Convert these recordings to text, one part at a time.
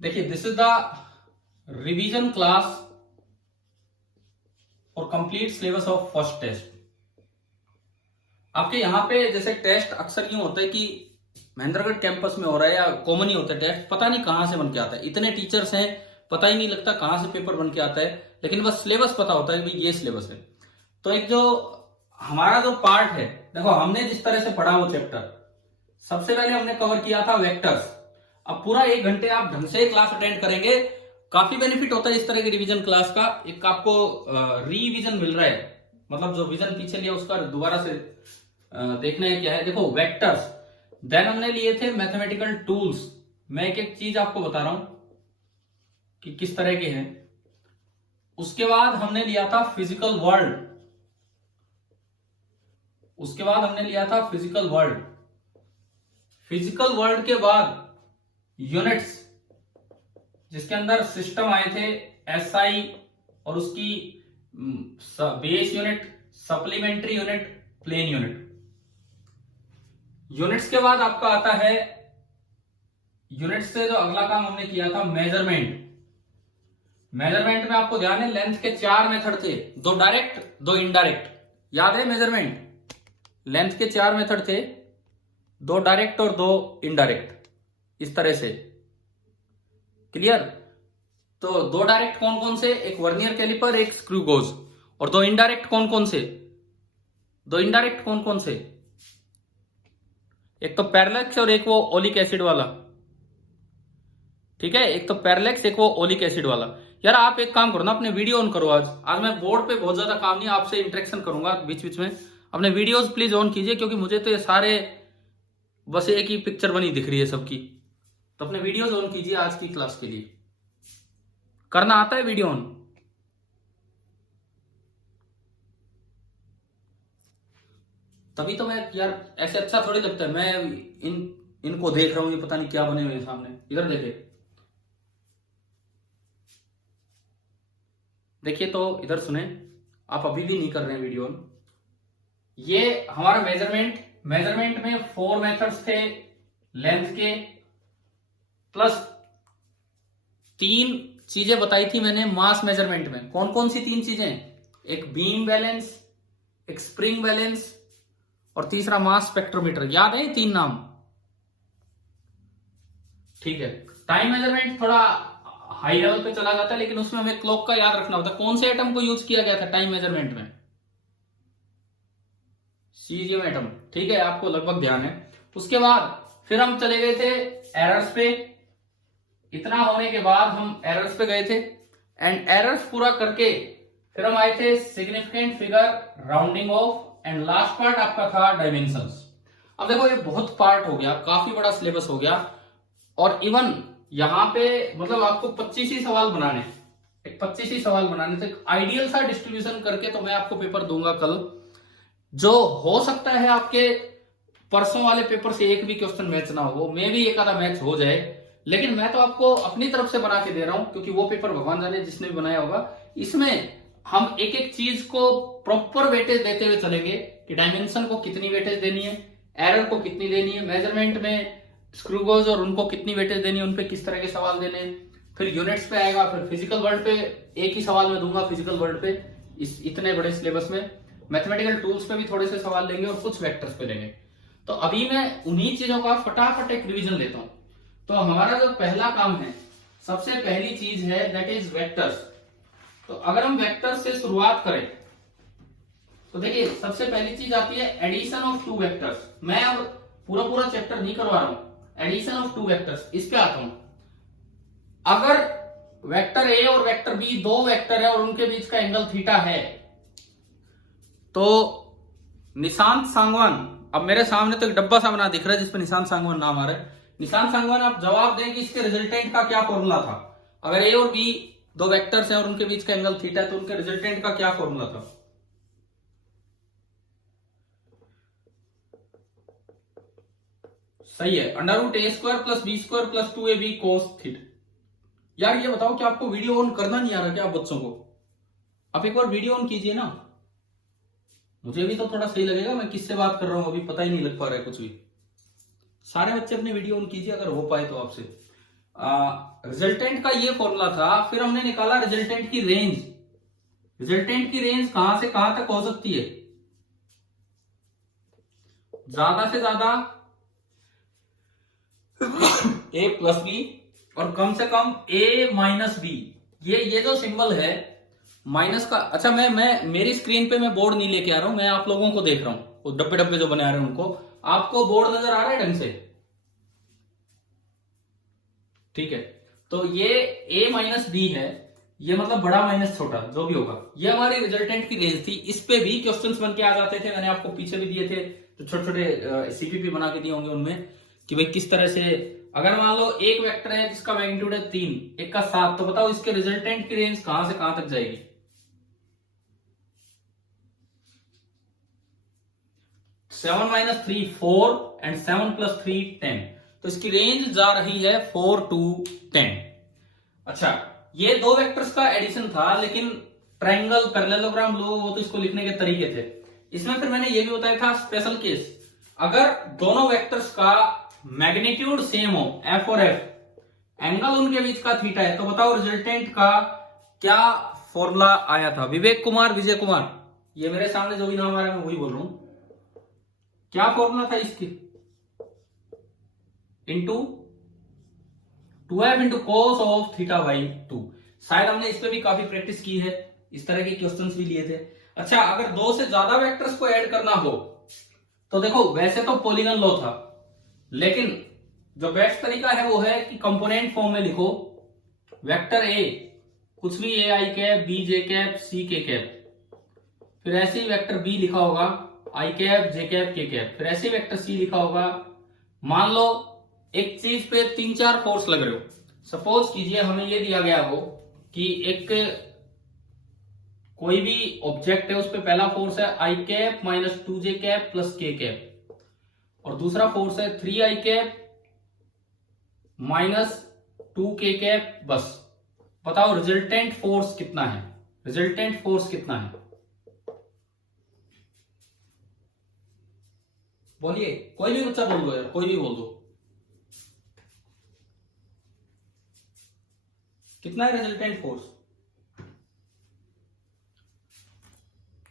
देखिए, this is the revision class और complete syllabus of first test. आपके यहाँ पे जैसे टेस्ट अक्सर यूं होता है कि महेंद्रगढ़ कैंपस में हो रहा है या कॉमन ही होता है टेस्ट, पता नहीं कहां से बन के आता है। इतने टीचर्स हैं, पता ही नहीं लगता कहां से पेपर बन के आता है, लेकिन बस सिलेबस पता होता है कि भाई ये सिलेबस है। तो एक जो हमारा जो पार्ट है, देखो हमने जिस तरह से पढ़ा वो चैप्टर, सबसे पहले हमने कवर किया था वेक्टर्स। अब पूरा 1 घंटे आप ढंग से क्लास अटेंड करेंगे, काफी बेनिफिट होता है इस तरह की रिवीजन क्लास का। एक आपको रिवीजन मिल रहा है, मतलब जो विजन पीछे लिया उसका दोबारा से देखने क्या है। देखो वेक्टर्स, देन हमने लिए थे मैथमेटिकल टूल्स। मैं एक एक चीज आपको बता रहा हूं कि किस तरह के हैं। उसके बाद हमने लिया था फिजिकल वर्ल्ड। उसके बाद हमने लिया था फिजिकल वर्ल्ड। फिजिकल वर्ल्ड के बाद यूनिट्स, जिसके अंदर सिस्टम आए थे एसआई और उसकी base unit, supplementary unit, plane unit. Units के बाद आपका आता है, यूनिट्स से जो अगला काम हमने किया था मेजरमेंट। मेजरमेंट में आपको ध्यान है लेंथ के 4 मेथड थे, 2 डायरेक्ट 2 इनडायरेक्ट। याद है मेजरमेंट, लेंथ के 4 मेथड थे, 2 डायरेक्ट और 2 इनडायरेक्ट, इस तरह से। क्लियर? तो 2 डायरेक्ट कौन कौन से? एक वर्नियर कैलिपर, एक स्क्रू गोज। और 2 इनडायरेक्ट कौन कौन से? 2 इनडायरेक्ट कौन कौन से? एक तो पैरेलैक्स और एक वो ओलिक एसिड वाला। ठीक है, एक तो पैरेलैक्स, एक वो ओलिक एसिड वाला। यार आप एक काम करो ना, अपने वीडियो ऑन करो। आज मैं बोर्ड पे बहुत ज्यादा काम नहीं, आपसे इंटरेक्शन करूंगा बीच बीच में। अपने वीडियोस प्लीज ऑन कीजिए, क्योंकि मुझे तो ये सारे बस एक ही पिक्चर बनी दिख रही है सबकी। तो अपने वीडियोस ऑन कीजिए आज की क्लास के लिए। करना आता है वीडियो ऑन? तभी तो मैं यार, ऐसे अच्छा थोड़ी लगता है मैं इनको देख रहा हूं, ये पता नहीं क्या बने हुए सामने। इधर देखे, देखिए तो इधर सुने। आप अभी भी नहीं कर रहे हैं वीडियो ऑन। ये हमारा मेजरमेंट में 4 मेथड्स थे लेंथ के, प्लस 3 चीजें बताई थी मैंने मास मेजरमेंट में। कौन कौन सी 3 चीजें? एक बीम बैलेंस, एक स्प्रिंग बैलेंस, और तीसरा मास स्पेक्ट्रोमीटर। याद है 3 नाम? ठीक है। टाइम मेजरमेंट थोड़ा हाई लेवल पे चला जाता है, लेकिन उसमें हमें क्लॉक का याद रखना होता है। कौन से एटम को यूज किया गया था टाइम मेजरमेंट में? Caesium atom. ठीक है, आपको लगभग ध्यान है। उसके बाद फिर हम चले गए थे एरर्स पे। इतना होने के बाद हम एरर्स पे गए थे, एंड एरर्स पूरा करके फिर हम आए थे significant figure, rounding off, and last part आपका था डायमेंशंस। अब देखो ये बहुत पार्ट हो गया, काफी बड़ा सिलेबस हो गया। और इवन यहां पे मतलब आपको 25 ही सवाल बनाने, एक 25 ही सवाल बनाने थे। आइडियल सा डिस्ट्रीब्यूशन करके तो मैं आपको पेपर दूंगा कल। जो हो सकता है आपके परसों वाले पेपर से एक भी क्वेश्चन मैच ना हो, मे भी एक आधा मैच हो जाए, लेकिन मैं तो आपको अपनी तरफ से बना के दे रहा हूं, क्योंकि वो पेपर भगवान जाने जिसने भी बनाया होगा। इसमें हम एक एक चीज को प्रॉपर वेटेज देते हुए चलेंगे कि डायमेंशन को कितनी वेटेज देनी है, एरर को कितनी देनी है, मेजरमेंट में स्क्रू गोज और उनको कितनी वेटेज देनी है, उनपे किस तरह के सवाल देने हैं। फिर यूनिट्स पे आएगा, फिर फिजिकल वर्ल्ड पे एक ही सवाल मैं दूंगा फिजिकल वर्ल्ड पे, इस इतने बड़े सिलेबस में। मैथमेटिकल टूल्स पे भी थोड़े से सवाल लेंगे और कुछ वेक्टर्स पे लेंगे। तो अभी मैं उन्हीं चीजों का फटाफट एक रिवीजन लेता हूं। तो हमारा जो पहला काम है, सबसे पहली चीज है दैट इज वेक्टर्स। तो अगर हम वेक्टर्स से शुरुआत करें तो देखिए सबसे पहली चीज आती है एडिशन ऑफ 2 वेक्टर्स। मैं अब पूरा चैप्टर नहीं करवा रहा हूं, एडिशन ऑफ 2 वेक्टर्स इस पे आता हूं। अगर वेक्टर ए और वेक्टर बी 2 वेक्टर है और उनके बीच का एंगल थीटा है, तो निशांत सांगवान, अब मेरे सामने तो एक डब्बा सा बना दिख रहा है जिसपे निशांत सांगवान नाम आ रहा है। निशांत सांगवान आप जवाब दें कि इसके रिजल्टेंट का क्या फॉर्मूला था। अगर ए और बी 2 वेक्टर्स हैं और उनके बीच का एंगल थीटा है, तो उनके रिजल्टेंट का क्या फॉर्मूला था? सही है, √a² + b² + 2ab cos theta. यार ये बताओ कि आपको वीडियो ऑन करना नहीं आ रहा क्या आप बच्चों को? आप एक बार वीडियो ऑन कीजिए ना, मुझे भी तो थोड़ा सही लगेगा। मैं किससे बात कर रहा हूं अभी पता ही नहीं लग पा रहा है कुछ भी। सारे बच्चे अपने वीडियो ऑन कीजिए अगर हो पाए तो आपसे। रिजल्टेंट का ये फॉर्मूला था, फिर हमने निकाला रिजल्टेंट की रेंज। रिजल्टेंट की रेंज कहां से कहां तक हो सकती है? ज्यादा से ज्यादा ए प्लस बी और कम से कम ए माइनस बी। ये जो सिंबल है माइनस का, अच्छा मैं मेरी स्क्रीन पे मैं बोर्ड नहीं लेके आ रहा हूं, मैं आप लोगों को देख रहा हूं, वो डब्बे डब्बे जो बना रहे हैं उनको। आपको बोर्ड नजर आ रहा है ढंग से? ठीक है, तो ये a माइनस बी है, ये मतलब बड़ा माइनस छोटा जो भी होगा, ये हमारी रिजल्टेंट की रेंज थी। इस पे भी क्वेश्चंस बन के आ जाते थे, मैंने आपको पीछे भी दिए थे, तो छोटे छोटे सीपीपी बना के दिए होंगे उनमें, कि भाई किस तरह से, अगर मान लो एक वेक्टर है जिसका मैग्नीट्यूड है 3, एक का 7, तो बताओ इसके रिजल्टेंट की रेंज कहां से कहां तक जाएगी? 7 माइनस 3 4 एंड 7 प्लस 3 10, तो इसकी रेंज जा रही है 4 to 10। अच्छा, ये दो वेक्टर्स का एडिशन था, लेकिन ट्रायंगल पैरेललोग्राम लो, वो तो इसको लिखने के तरीके थे। इसमें फिर मैंने ये भी बताया था स्पेशल केस, अगर दोनों वेक्टर्स का मैग्नीट्यूड सेम हो, एफ और एफ, एंगल उनके बीच का थीटा है, तो बताओ रिजल्टेंट का क्या फॉर्मूला आया था? विवेक कुमार, विजय कुमार, ये मेरे सामने जो भी नाम आ रहा है मैं वही बोल रहा हूं, क्या फॉर्मूला था इसकी? Into 2f into cos of theta by 2। शायद हमने इस पे भी काफी प्रैक्टिस की है, इस तरह के क्वेश्चंस भी लिए थे। अच्छा, अगर दो से ज्यादा वेक्टर्स को ऐड करना हो, तो देखो वैसे तो पॉलीगन लॉ था, लेकिन जो बेस्ट तरीका है वो है कि कंपोनेंट फॉर्म में लिखो। वेक्टर ए कुछ भी, ए आई कैप, बी जे कैप, सी के कैप, फिर ऐसे ही वेक्टर बी लिखा होगा आई कैप, जे कैप, के कैप, फिर ऐसे वेक्टर सी लिखा होगा। मान लो एक चीज पे 3-4 फोर्स लग रहे हो, सपोज कीजिए हमें ये दिया गया हो कि एक कोई भी ऑब्जेक्ट है, उस पे पहला फोर्स है आई कैप माइनस 2 जे कैप प्लस के कैप, और दूसरा फोर्स है 3 आई कैप माइनस 2 के कैप। बस बताओ रिजल्टेंट फोर्स कितना है? रिजल्टेंट फोर्स कितना है? बोलिए, कोई भी बच्चा बोल दो यार, कोई भी बोल दो, कितना है रिजल्टेंट फोर्स?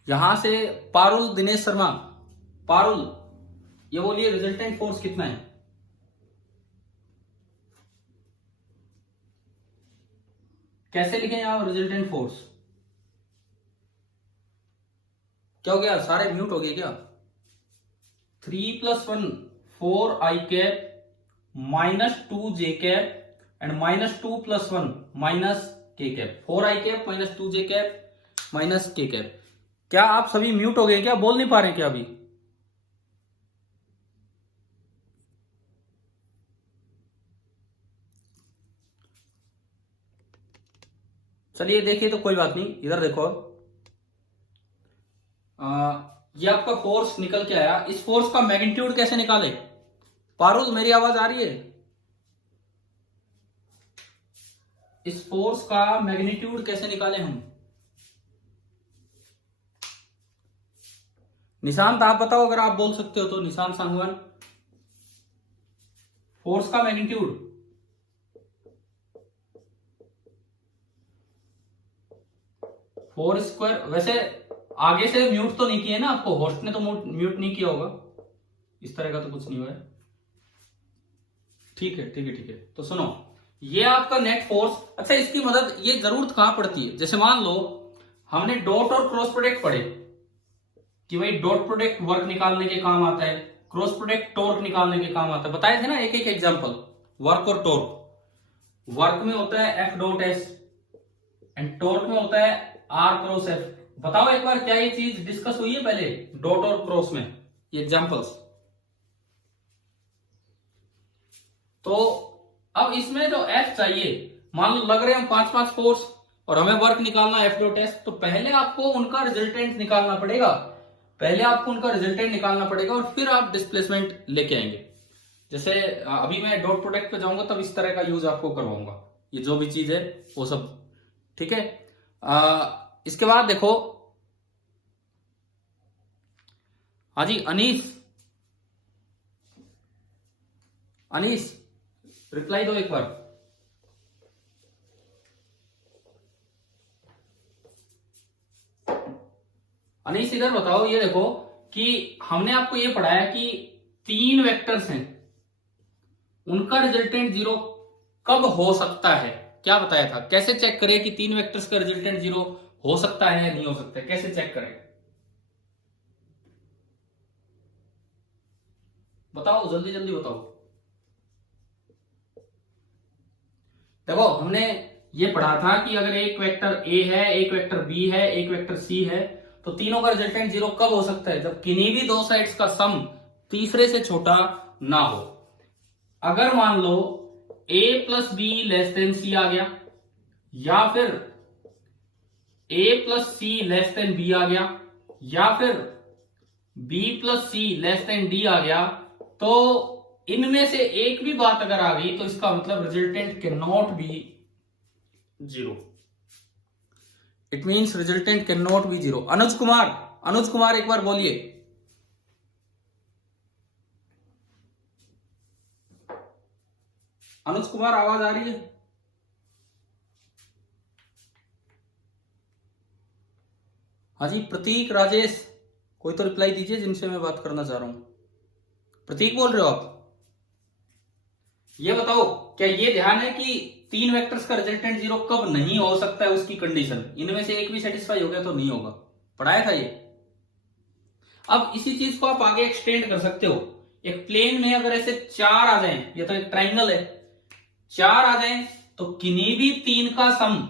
यहां से पारुल दिनेश शर्मा, पारुल ये बोलिए रिजल्टेंट फोर्स कितना है? कैसे लिखें यहां रिजल्टेंट फोर्स? क्या हो गया, सारे म्यूट हो गए क्या? 3 + 1 4 आई cap minus 2 J cap and minus 2 + 1 minus के कैप, 4 आई कैप माइनस 2 जे कैप माइनस के कैप। क्या आप सभी म्यूट हो गए क्या? बोल नहीं पा रहे क्या अभी? चलिए देखिए, तो कोई बात नहीं, इधर देखो, ये आपका फोर्स निकल के आया, इस फोर्स का मैग्नीट्यूड कैसे निकाले? पारुल मेरी आवाज आ रही है? इस फोर्स का मैग्नीट्यूड कैसे निकाले हम? निशांत आप बताओ, अगर आप बोल सकते हो तो। निशांत सांगवान, फोर्स का मैग्नीट्यूड। फोर स्क्वायर, वैसे आगे से म्यूट तो नहीं किए ना आपको, होस्ट ने तो म्यूट नहीं किया होगा, इस तरह का तो कुछ नहीं हुआ है। ठीक है ठीक है ठीक है, तो सुनो, ये आपका नेट फोर्स। अच्छा, इसकी मदद ये जरूरत कहां पड़ती है? जैसे मान लो हमने डॉट और क्रॉस प्रोडक्ट पढ़े कि भाई डॉट प्रोडक्ट वर्क निकालने के काम आता है, क्रॉस प्रोडक्ट टॉर्क निकालने के काम आता है, बताए थे ना एक एक एग्जांपल। वर्क और टॉर्क, वर्क में होता है F dot S and torque में होता है आर क्रॉस एफ। बताओ एक बार, क्या ये चीज डिस्कस हुई है पहले डॉट और क्रॉस में, ये एग्जांपल्स? तो अब इसमें जो एफ चाहिए, मान लो लग रहे हैं 5-5 फोर्स और हमें वर्क निकालना एफ डॉट एस, तो पहले आपको उनका रिजल्टेंट निकालना पड़ेगा, पहले आपको उनका रिजल्टेंट निकालना पड़ेगा और फिर आप डिस्प्लेसमेंट लेके आएंगे। जैसे अभी मैं डॉट प्रोडक्ट पे जाऊंगा तब इस तरह का यूज आपको करवाऊंगा, ये जो भी चीज है वो सब, ठीक है। इसके बाद देखो, हाँ जी अनीस, अनीस रिप्लाई दो एक बार। अनीस इधर बताओ, ये देखो कि हमने आपको ये पढ़ाया कि 3 वेक्टर्स हैं, उनका रिजल्टेंट 0 कब हो सकता है, क्या बताया था? कैसे चेक करें कि 3 वेक्टर्स का रिजल्टेंट 0 हो सकता है या नहीं हो सकता है, कैसे चेक करें? बताओ, जल्दी जल्दी बताओ। देखो हमने ये पढ़ा था कि अगर एक वेक्टर ए है, एक वेक्टर बी है, एक वेक्टर सी है, तो तीनों का रिजल्टेंट 0 कब हो सकता है? जब किन्हीं भी दो साइड्स का सम तीसरे से छोटा ना हो। अगर मान लो a plus B less than C आ गया, या फिर a plus C less than B आ गया, या फिर b plus C less than D आ गया, तो इनमें से एक भी बात अगर आ गई तो इसका मतलब resultant can not be 0। It means resultant can not be 0। Anuj Kumar एक बार बोलिए। अनुज कुमार, आवाज आ रही है? हाँ जी। प्रतीक, राजेश, कोई तो रिप्लाई दीजिए जिनसे मैं बात करना चाह रहा हूं। प्रतीक बोल रहे हो आप? ये बताओ, क्या ये ध्यान है कि 3 वेक्टर्स का रिजल्टेंट 0 कब नहीं हो सकता है, उसकी कंडीशन इनमें से एक भी सेटिस्फाई हो गया तो नहीं होगा, पढ़ाया था ये। अब इसी चीज को आप आगे एक्सटेंड कर सकते हो। एक प्लेन में अगर ऐसे 4 आ जाएं, ये तो एक ट्राइंगल है, 4 आ जाएं तो किन्हीं भी 3 का सम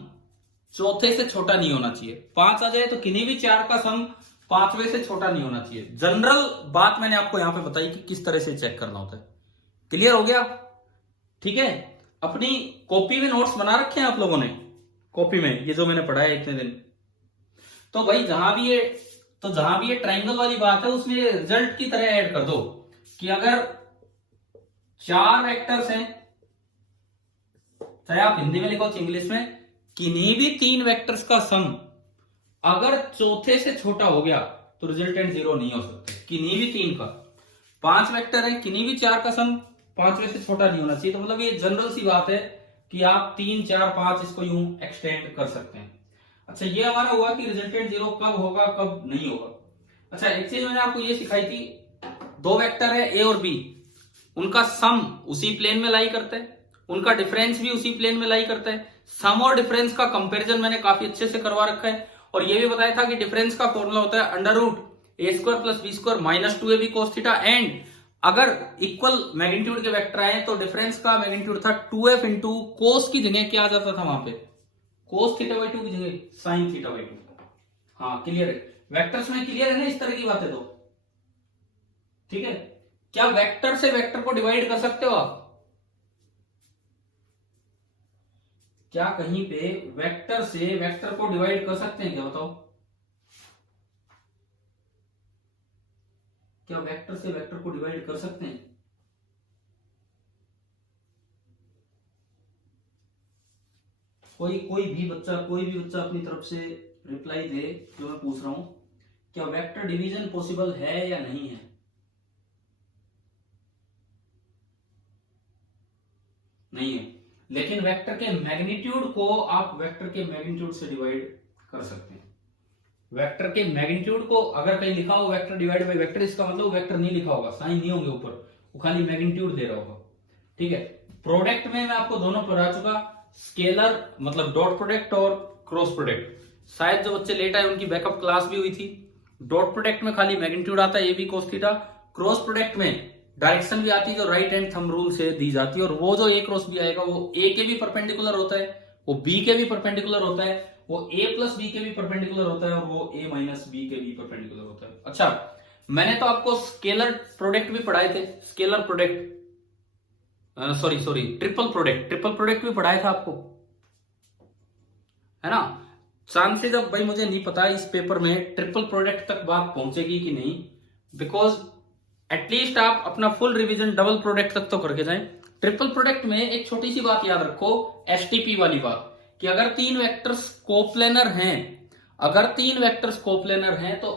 चौथे से छोटा नहीं होना चाहिए। 5 आ जाए तो किन्हीं भी 4 का सम पांचवें से छोटा नहीं होना चाहिए। जनरल बात मैंने आपको यहां पे बताई कि किस तरह से चेक करना होता है। क्लियर हो गया? ठीक है। अपनी कॉपी में नोट्स बना रखे हैं आप लोगों ने? कॉपी में ये जो मैंने पढ़ा है इतने दिन, तो भाई जहां भी ये ट्राइंगल वाली बात है उसमें रिजल्ट की तरह ऐड कर दो कि अगर 4 वेक्टर्स हैं, चाहे आप हिंदी में लिखो चाहे इंग्लिश में, किन्हीं भी 3 वेक्टर्स का सम अगर चौथे से छोटा हो गया तो रिजल्टेंट 0 नहीं हो सकता। किन्हीं भी 3 का, 5 वेक्टर है, किन्हीं भी 4 का सम पांचवें से छोटा नहीं होना चाहिए। तो मतलब ये जनरल सी बात है कि आप 3, 4, 5 इसको यूं एक्सटेंड कर सकते हैं। अच्छा, ये हमारा हुआ कि रिजल्टेंट 0 कब होगा कब नहीं होगा। अच्छा, एक चीज मैंने आपको ये सिखाई थी, 2 वेक्टर है ए और बी, उनका सम उसी प्लेन में लाई करता है, उनका डिफरेंस भी उसी प्लेन में लाई करता है। सम और डिफरेंस का कंपैरिजन मैंने काफी अच्छे से करवा रखा है, और ये भी बताया था कि डिफरेंस का फॉर्मूला होता है under root A square plus B square minus 2ab cos theta. And अगर इक्वल मैग्नीट्यूड के वेक्टर आए तो डिफरेंस का मैग्नीट्यूड था 2f इंटू कोस की जगह क्या आ जाता था वहां पे, कोस थीटा बाई 2 की जगह साइन थीटा बाई 2। हाँ, क्लियर है? वेक्टर्स में क्लियर है ना इस तरह की बातें? तो ठीक है। क्या वेक्टर से वेक्टर को डिवाइड कर सकते हो आप? क्या कहीं पे वेक्टर से वेक्टर को डिवाइड कर सकते हैं क्या? बताओ, क्या वेक्टर से वेक्टर को डिवाइड कर सकते हैं? कोई भी बच्चा अपनी तरफ से रिप्लाई दे जो मैं पूछ रहा हूं, क्या वेक्टर डिवीजन पॉसिबल है या नहीं है? नहीं है, लेकिन वेक्टर के मैग्नीट्यूड को आप वेक्टर के मैग्नीट्यूड से डिवाइड कर सकते हैं। वेक्टर के मैग्नीट्यूड को अगर कहीं लिखा हो वेक्टर डिवाइड बाय वेक्टर, इसका मतलब वेक्टर नहीं लिखा होगा, साइन नहीं होंगे ऊपर, वो खाली मैग्नीट्यूड दे रहा होगा। ठीक है। प्रोडक्ट में मैं आपको दोनों पढ़ा चुका, स्केलर मतलब डॉट प्रोडक्ट और क्रॉस प्रोडक्ट। शायद जो बच्चे लेट आए उनकी बैकअप क्लास भी हुई थी। डॉट प्रोडक्ट में खाली मैग्नीट्यूड आता है, a b cos theta. Cross product में डायरेक्शन भी आती है जो राइट हैंड थंब रूल से दी जाती है, और वो जो ए क्रॉस बी आएगा वो ए के भी परपेंडिकुलर होता है, वो बी के भी परपेंडिकुलर होता है, वो ए प्लस बी के भी परपेंडिकुलर होता है, और वो ए माइनस बी के भी परपेंडिकुलर होता है। अच्छा, मैंने तो आपको स्केलर प्रोडक्ट भी पढ़ाए थे, scalar product sorry triple product भी पढ़ाया था आपको, है ना? चांसेस अब भाई मुझे नहीं पता इस पेपर में ट्रिपल प्रोडक्ट तक बात पहुंचेगी कि नहीं, बिकॉज एटलीस्ट आप अपना फुल रिवीजन डबल प्रोडक्ट तक तो करके जाएं। ट्रिपल प्रोडक्ट में एक छोटी सी बात याद रखो, एसटीपी वाली बात, कि अगर 3 वेक्टर्स कोप्लेनर हैं, तो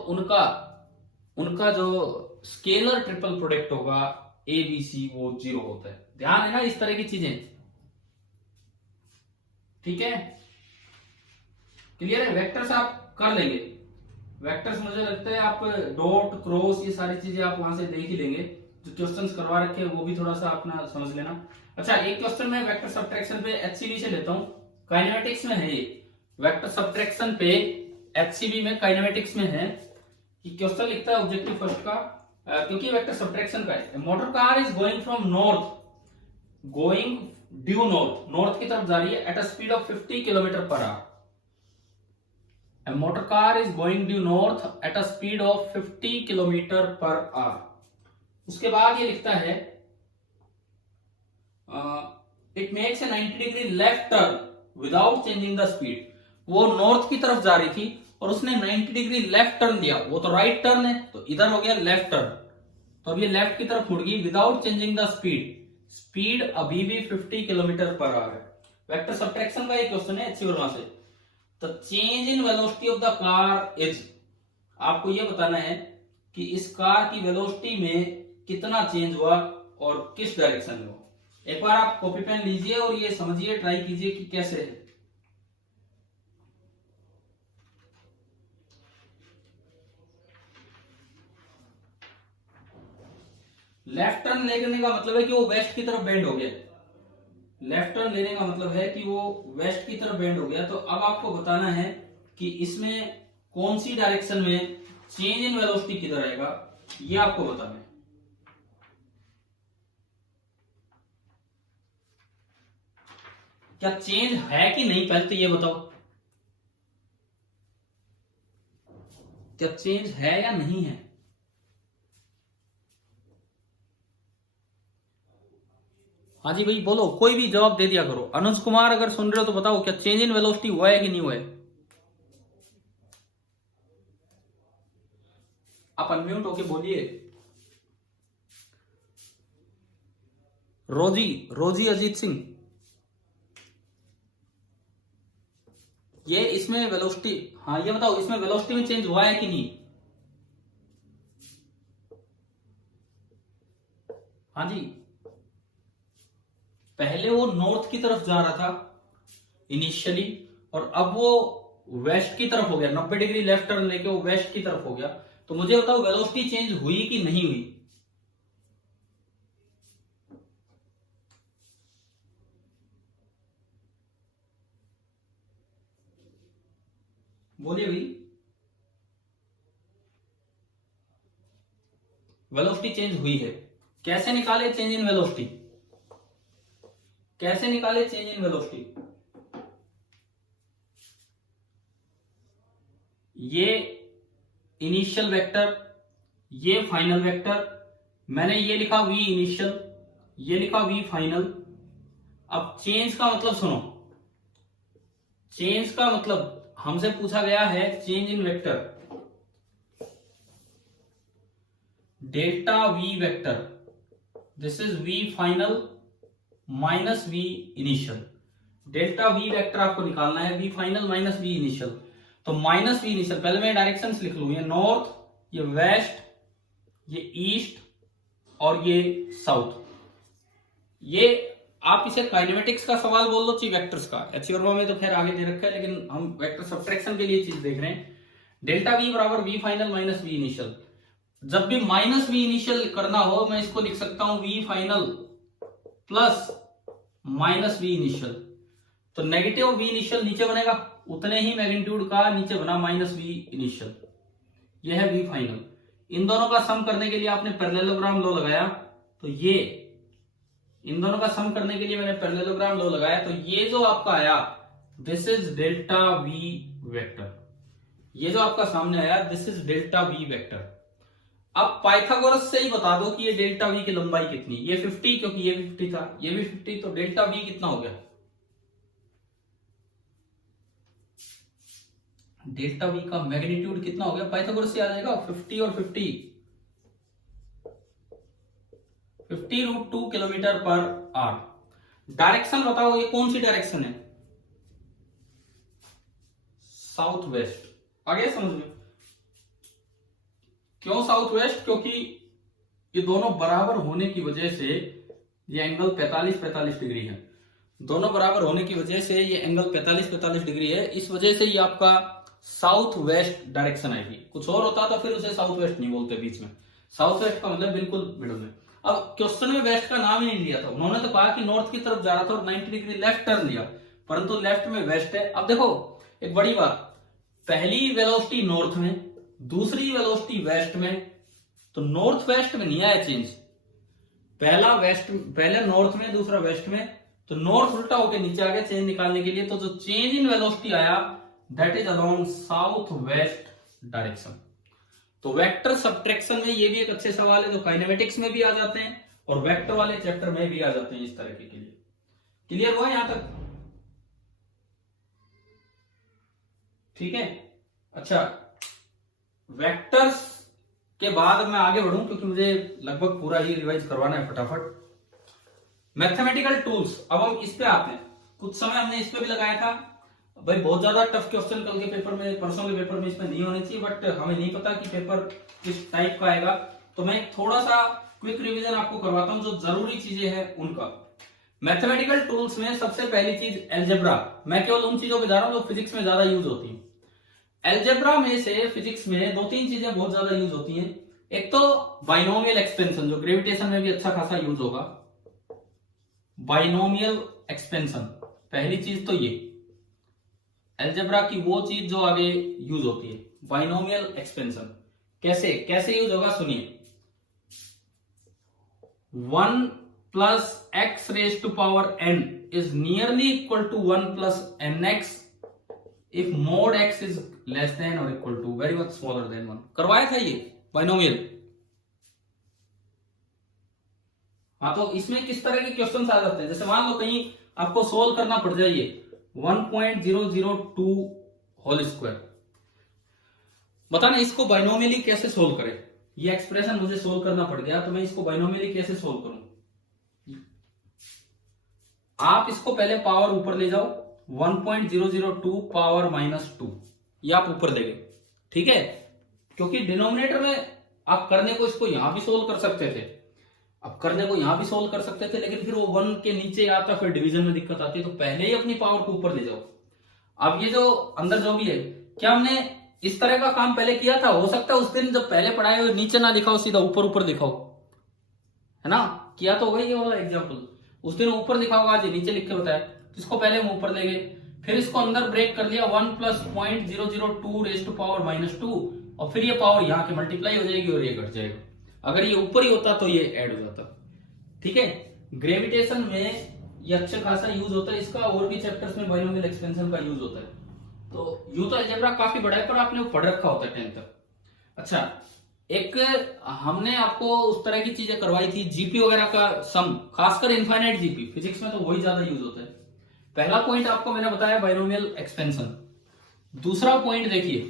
उनका जो स्केलर ट्रिपल प्रोडक्ट होगा ए बी सी वो 0 होता है। ध्यान है ना इस तरह की चीजें? ठीक है, क्लियर है? वेक्टर्स आप कर लेंगे, वेक्टर्स मुझे लगता है आप डॉट क्रॉस ये सारी चीजें आप वहां से देख ही लेंगे, जो क्वेश्चंस करवा रखे हैं वो भी थोड़ा सा अपना समझ लेना। अच्छा, एक क्वेश्चन मैं वेक्टर सब्ट्रैक्शन पे एचसीवी से लेता हूँ, काइनेमेटिक्स में है ये। वेक्टर सब्ट्रैक्शन पे एचसीवी में काइनेमेटिक्स में है कि क्वेश्चन लिखता है ऑब्जेक्टिव फर्स्ट का, क्योंकि वेक्टर सब्ट्रैक्शन का है। Motor car is going from north, going due north, north की तरफ जा रही है, at a speed of 50 kilometre per our. A motor car is going due north at a speed of 50 kilometre per our. उसके बाद ये लिखता है it makes a 90 degree left turn without changing the speed. वो north की तरफ जा रही थी और उसने 90 डिग्री लेफ्ट टर्न दिया, वो तो राइट टर्न है, तो इधर हो गया लेफ्ट टर्न, तो अब ये लेफ्ट की तरफ मुड़ गई without changing the speed. Speed अभी भी 50 किलोमीटर पर आवर है। वेक्टर सब्ट्रैक्शन का एक क्वेश्चन है अच्छी वर्मा से। तो change in velocity of the car is, आपको यह बताना है कि इस कार की वेलोसिटी में कितना चेंज हुआ और किस डायरेक्शन में हुआ। एक बार आप कॉपी पेन लीजिए और ये समझिए, ट्राई कीजिए कि कैसे है। लेफ्ट टर्न लेने का मतलब है कि वो वेस्ट की तरफ बेंड हो गया। लेफ्ट टर्न लेने का मतलब है कि वो वेस्ट की तरफ बेंड हो गया। तो अब आपको बताना है कि इसमें कौन सी डायरेक्शन में चेंज इन वेलोसिटी किधर आएगा, ये आपको बताना है। क्या चेंज है कि नहीं, पहले तो ये बताओ, क्या चेंज है या नहीं है? हाँ जी भाई बोलो, कोई भी जवाब दे दिया करो। अनुज कुमार अगर सुन रहे हो तो बताओ, क्या चेंज इन वेलोसिटी हुआ है कि नहीं हुआ है? आप अनम्यूट होके बोलिए। रोजी, रोजी अजीत सिंह, ये इसमें वेलोसिटी, हाँ ये बताओ इसमें वेलोसिटी में चेंज हुआ है कि नहीं? हाँ जी, पहले वो नॉर्थ की तरफ जा रहा था इनिशियली, और अब वो वेस्ट की तरफ हो गया, 90 डिग्री लेफ्ट टर्न लेके वो वेस्ट की तरफ हो गया। तो मुझे बताओ वेलोसिटी चेंज हुई कि नहीं हुई? बोलिए भाई। वेलोसिटी चेंज हुई है। कैसे निकाले चेंज इन वेलोसिटी? कैसे निकाले चेंज इन वेलोसिटी? ये इनिशियल वेक्टर, ये फाइनल वेक्टर, मैंने ये लिखा v इनिशियल, ये लिखा v फाइनल। अब चेंज का मतलब सुनो, चेंज का मतलब हमसे पूछा गया है change in vector, delta v vector, this is v final minus v initial. Delta v vector आपको निकालना है, v final minus v initial. तो माइनस v इनिशियल, पहले मैं डायरेक्शंस लिख लूं, ये नॉर्थ, ये वेस्ट, ये ईस्ट और ये साउथ। ये आप इसे काइनेमेटिक्स का सवाल बोल दो चाहिए वेक्टर्स का, अच्छी वर्मा में तो खैर आगे दे रखा है, लेकिन हम वेक्टर सब्ट्रैक्शन के लिए चीज देख रहे हैं। डेल्टा v बराबर v final minus v initial. जब भी माइनस v इनिशियल करना हो, मैं इसको लिख सकता हूं v final plus minus v initial. तो नेगेटिव v इनिशियल नीचे बनेगा, उतने ही मैग्नीट्यूड का नीचे बना माइनस v इनिशियल, यह है v फाइनल। इन दोनों का सम करने के लिए आपने पैरेललोग्राम लॉ लगाया, तो ये इन दोनों का सम करने के लिए मैंने पैरेललोग्राम लॉ लगाया, तो ये जो आपका आया this is delta v vector. ये जो आपका सामने आया this is delta v vector. अब पाइथागोरस से ही बता दो कि ये डेल्टा v की लंबाई कितनी, ये 50, क्योंकि ये भी 50 था, ये भी 50, तो डेल्टा v कितना हो गया? डेल्टा v का मैग्नीट्यूड कितना हो गया? पाइथागोरस से आ जाएगा 50 और 50 root 2 kilometre per hour. Direction बताओ, ये कौन सी डायरेक्शन है? South west. आगे समझ में, क्यों साउथ वेस्ट? क्योंकि ये दोनों बराबर होने की वजह से ये एंगल 45-45 डिग्री है। दोनों बराबर होने की वजह से ये एंगल 45-45 डिग्री है, इस वजह से ये आपका साउथ वेस्ट डायरेक्शन आएगी। कुछ और होता तो फिर उसे साउथ वेस्ट नहीं बोलते बीच में, साउथ वेस्ट का मतलब बिल्कुल मिडल में। अब क्वेश्चन में वेस्ट का नाम ही नहीं लिया था, उन्होंने तो कहा कि नॉर्थ की तरफ जा रहा था और 90 डिग्री लेफ्ट टर्न लिया, परंतु लेफ्ट में वेस्ट है। अब देखो एक बड़ी बात, पहली वेलोसिटी नॉर्थ में, दूसरी वेलोसिटी वेस्ट में, तो नॉर्थ वेस्ट में नहीं आया चेंज, पहला वेस्ट, पहले नॉर्थ में दूसरा वेस्ट में, तो नॉर्थ उल्टा होकर नीचे आ गया चेंज निकालने के लिए। तो जो चेंज इन वेलोसिटी आया that is along south west direction. तो वेक्टर सब्ट्रैक्शन में ये भी एक अच्छे सवाल है जो काइनेमेटिक्स में भी आ जाते हैं और वेक्टर वाले चैप्टर में भी आ जाते हैं इस तरह के लिए। क्लियर हुआ यहां तक? ठीक है। अच्छा, वेक्टर्स के बाद मैं आगे बढ़ूं क्योंकि मुझे लगभग पूरा ही रिवाइज करवाना है फटाफट। मैथमेटिकल टूल्स, अब हम इस पे आते हैं। कुछ समय हमने इस पे भी लगाया था भाई, बहुत ज्यादा टफ क्वेश्चन कल के पेपर में, परसों के पेपर में इसमें नहीं होने चाहिए, बट हमें नहीं पता कि पेपर किस टाइप का आएगा, तो मैं थोड़ा सा क्विक रिवीजन आपको करवाता हूं जो जरूरी चीजें हैं उनका। मैथमेटिकल टूल्स में सबसे पहली चीज एल्जेब्रा। मैं केवल उन चीजों पे जा रहा हूं जो फिजिक्स में ज्यादा यूज होती है। एल्जेब्रा में से फिजिक्स में दो तीन चीजें बहुत ज्यादा यूज होती हैं। एक तो बाइनोमियल एक्सपेंशन, जो ग्रेविटेशन में भी अच्छा खासा यूज होगा, बाइनोमियल एक्सपेंशन पहली चीज तो ये एल्जेब्रा की वो चीज जो आगे यूज होती है, बाइनोमियल एक्सपेंशन। कैसे कैसे यूज होगा सुनिए। 1 plus X raise to power n is nearly equal to 1 plus nx if mod x is less than और equal to very much smaller than 1। करवाया था ये बाइनोमियल। हाँ, तो इसमें किस तरह के क्वेश्चन आ जाते हैं, जैसे मान लो कहीं आपको सोल्व करना पड़ जाए ये 1.002 होल स्क्वायर, बताना इसको बाइनोमियली कैसे सोल्व करें। ये एक्सप्रेशन मुझे सोल्व करना पड़ गया तो मैं इसको बाइनोमियली कैसे सोल्व करूं। आप इसको पहले पावर ऊपर ले जाओ, 1.002 पावर -2 ये आप ऊपर ले गए, ठीक है, क्योंकि डिनोमिनेटर में आप करने को इसको यहां भी सोल्व कर सकते थे, अब करने को यहां भी सोल्व कर सकते थे, लेकिन फिर वो 1 के नीचे आता, फिर डिवीजन में दिक्कत आती है, तो पहले ही अपनी पावर को ऊपर ले जाओ। अब ये जो अंदर जो भी है, क्या हमने इस तरह का काम पहले किया था? हो सकता है उस दिन जब पहले पढ़ाए हुए नीचे ना दिखाओ, सीधा ऊपर ऊपर दिखाओ, है ना, किया तो वही वाला एग्जाम्पल, उस दिन ऊपर दिखाओ, आज नीचे लिख के बताया, इसको पहले हम ऊपर ले गए, फिर इसको अंदर ब्रेक कर लिया 1 प्लस 0.002 रेज टू पावर -2, और फिर ये पावर यहाँ के मल्टीप्लाई हो जाएगी और ये घट जाएगा। अगर ये ऊपर ही होता तो ये ऐड हो जाता, ठीक है। ग्रेविटेशन में ये अच्छा खासा यूज होता है इसका, और भी चैप्टर्स में बाइनोमियल एक्सपेंशन का यूज होता है। तो यूं तो अलजेब्रा काफी बड़ा है, पर आपने वो पढ़ रखा होता है 10th तक। अच्छा, एक हमने आपको उस तरह की चीजें करवाई थी, जीपी वगैरह का सम, खासकर इनफाइनाइट जीपी, फिजिक्स में तो वही ज्यादा यूज होता है। पहला पॉइंट आपको मैंने बताया बाइनोमियल एक्सपेंशन। दूसरा पॉइंट देखिए,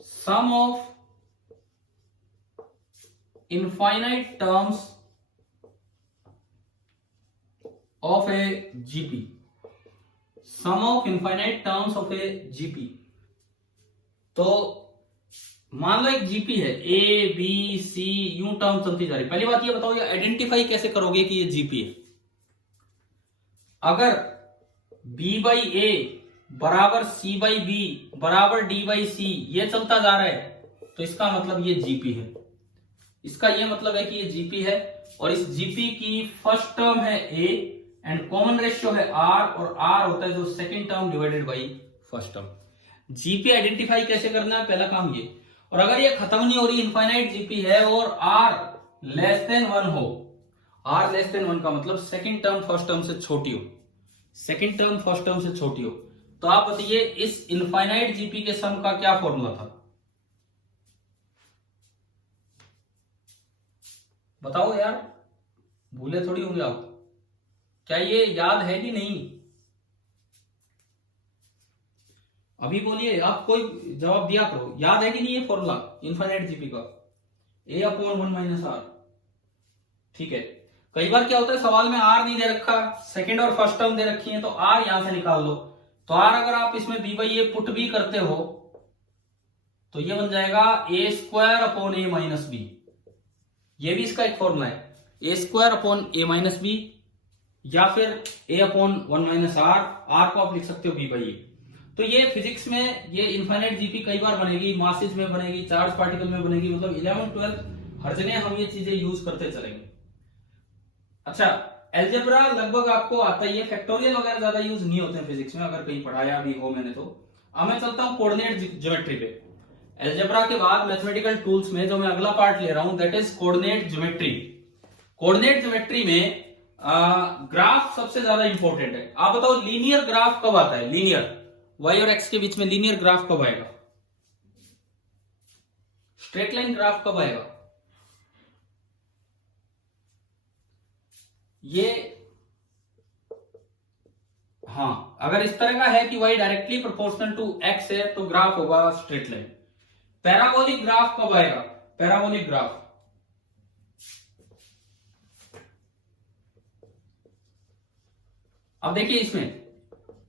सम of infinite terms of a GP, sum of infinite terms of a GP। तो मान लो एक जीपी है, ए बी सी यूं टर्म चलती जा रही। पहली बात ये बताओ, ये आइडेंटिफाई कैसे करोगे कि ये जीपी है? अगर b बाई ए बराबर c बाई बी बराबर d बाई सी ये चलता जा रहा है, तो इसका मतलब ये जीपी है। इसका ये मतलब है कि ये जीपी है, और इस जीपी की फर्स्ट टर्म है a एंड कॉमन रेशियो है r, और r होता है जो second term divided by first term. GP identify कैसे करना है, पहला काम ये। और अगर ये खत्म नहीं हो रही, इनफाइनाइट जीपी है और r लेस देन 1 हो, r लेस देन 1 का मतलब सेकंड टर्म फर्स्ट टर्म से छोटी हो, सेकंड टर्म फर्स्ट टर्म से छोटी हो, तो आप बताइए इस इनफाइनाइट जीपी के सम का क्या फॉर्मूला था? बताओ यार, भूले थोड़ी होंगे आप, क्या ये याद है कि नहीं? अभी बोलिए, आप कोई जवाब दिया करो, याद है कि नहीं ये फॉर्मूला इनफाइनाइट जीपी का, a अपॉन 1 माइनस आर, ठीक है। कई बार क्या होता है सवाल में r नहीं दे रखा, सेकंड और फर्स्ट टर्म दे रखी है, तो r यहां से निकाल लो, तो r अगर आप इसमें b बाई ए पुट भी करते हो तो ये बन जाएगा a square upon a minus b. ये भी इसका एक फॉर्मूला है, a square upon a minus b, या फिर a upon 1 minus r, r को आप लिख सकते हो b बाई ए। तो ये फिजिक्स में ये इनफाइनाइट जीपी कई बार बनेगी, मासेज में बनेगी, चार्ज पार्टिकल में बनेगी, मतलब 11 12 हर जगह हम ये चीजें यूज करते चलेंगे। अच्छा, एल्जेब्रा लगभग आपको आता ही है, फैक्टोरियल वगैरह ज्यादा यूज नहीं होते हैं फिजिक्स में, अगर कहीं पढ़ाया भी हो मैंने तो। अब मैं चलता हूं कोऑर्डिनेट ज्योमेट्री पे। एल्जेब्रा के बाद मैथमेटिकल टूल्स में जो मैं अगला पार्ट ले रहा हूं that is coordinate geometry. Coordinate geometry में ग्राफ सबसे ज्यादा इंपॉर्टेंट है। आप बताओ लीनियर ग्राफ कब आता है? लीनियर y और x के बीच में लीनियर ग्राफ कब आएगा? स्ट्रेट लाइन ग्राफ कब आएगा? ये हाँ, अगर इस तरह का है कि y directly proportional to x है तो ग्राफ होगा स्ट्रेट लाइन। पैराबोलिक ग्राफ कब आएगा? पैराबोलिक ग्राफ अब देखिए, इसमें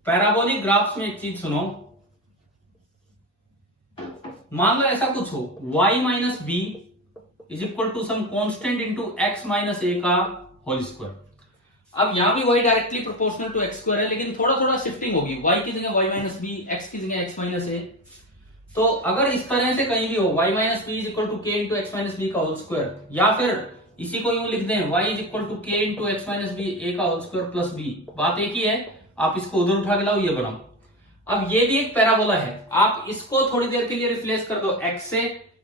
पैराबोलिक ग्राफ्स में एक चीज सुनो, मान लो ऐसा कुछ हो y minus B is equal to some constant into x minus A का होल स्क्वायर। अब यहां भी y directly proportional to X square है, लेकिन थोड़ा थोड़ा शिफ्टिंग होगी, y की जगह y माइनस बी, x की जगह x माइनस ए। तो अगर इस तरह से कहीं भी हो y minus B is equal to k into x minus b का होल स्क्वायर, या फिर इसी को यूं लिख दें y is equal to k into x minus b a का होल स्क्वायर प्लस बी, बात एक ही है, आप इसको उधर उठा के लाओ, ये बनाओ। अब ये भी एक पैराबोला है, आप इसको थोड़ी देर के लिए रिप्लेस कर दो x से,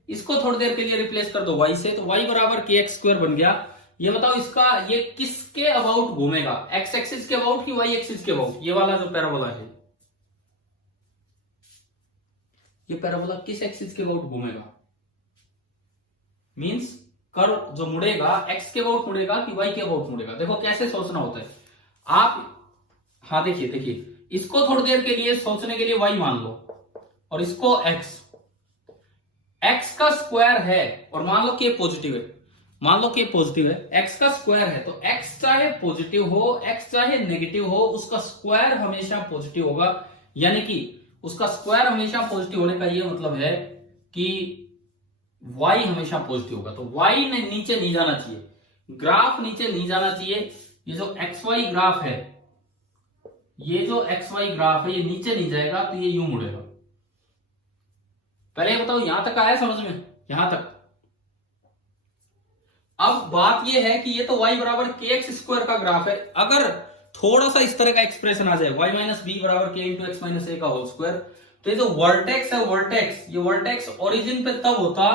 इसको थोड़ी देर के लिए रिप्लेस कर दो y से, तो y बराबर के एक्स स्क्वायर बन गया। ये बताओ इसका ये किसके अबाउट घूमेगा? x एक्सिस के अबाउट कि y एक्सिस के अबाउट? ये वाला जो पैराबोला है, ये पैराबोला किस एक्सिस के अबाउट घूमेगा? मींस कर्व जो मुड़ेगा x के अबाउट मुड़ेगा कि y के अबाउट मुड़ेगा? देखो कैसे सोचना होता है आप। हाँ देखिए देखिए, इसको थोड़ी देर के लिए सोचने के लिए y मान लो और इसको x x का स्क्वायर है, और मान लो कि पॉजिटिव है, मान लो कि पॉजिटिव है, x का स्क्वायर है, तो x चाहे पॉजिटिव हो x चाहे नेगेटिव हो, उसका स्क्वायर हमेशा पॉजिटिव होगा। यानी कि उसका स्क्वायर हमेशा पॉजिटिव होने का ये मतलब है कि y हमेशा पॉजिटिव होगा। तो y ने नीचे नहीं जाना चाहिए, ग्राफ नीचे नहीं जाना चाहिए। ये जो xy ग्राफ है, ये जो xy ग्राफ है, ये नीचे नहीं जाएगा, तो ये यूं मुड़ेगा। पहले ये बताओ यहां तक आया समझ में? यहां तक। अब बात ये है कि ये तो y बराबर के एक्स स्क्वायर का ग्राफ है, अगर थोड़ा सा इस तरह का एक्सप्रेशन आ जाए y माइनस बी बराबर के इंटू एक्स माइनस ए का होल स्क्वायर, तो ये जो वर्टेक्स है, वर्टेक्स, ये वर्टेक्स ओरिजिन पे तब होता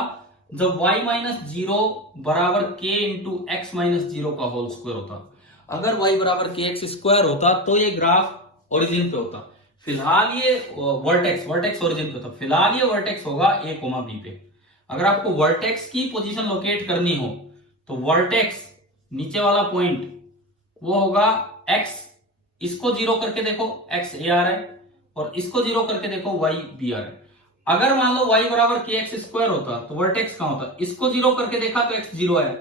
जब y माइनस जीरो बराबर के इंटू एक्स माइनस जीरो का होल स्क्वायर होता। अगर y बराबर के एक्स स्क्वायर होता तो ये ग्राफ ओरिजिन पे होता। फिलहाल ये वर्टेक्स ओरिजिन पे होता, फिलहाल ये वर्टेक्स होगा a कोमा b पे। अगर आपको वर्टेक्स की पोजीशन लोकेट करनी हो तो वर्टेक्स नीचे वाला पॉइंट वो होगा x, इसको जीरो करके देखो x a आ रहा है, और इसको जीरो करके देखो y b आ रहा है। अगर मान लो y बराबर के एक्स स्क्वायर होता तो वर्टेक्स कहां होता? इसको जीरो करके देखा तो x जीरो आया,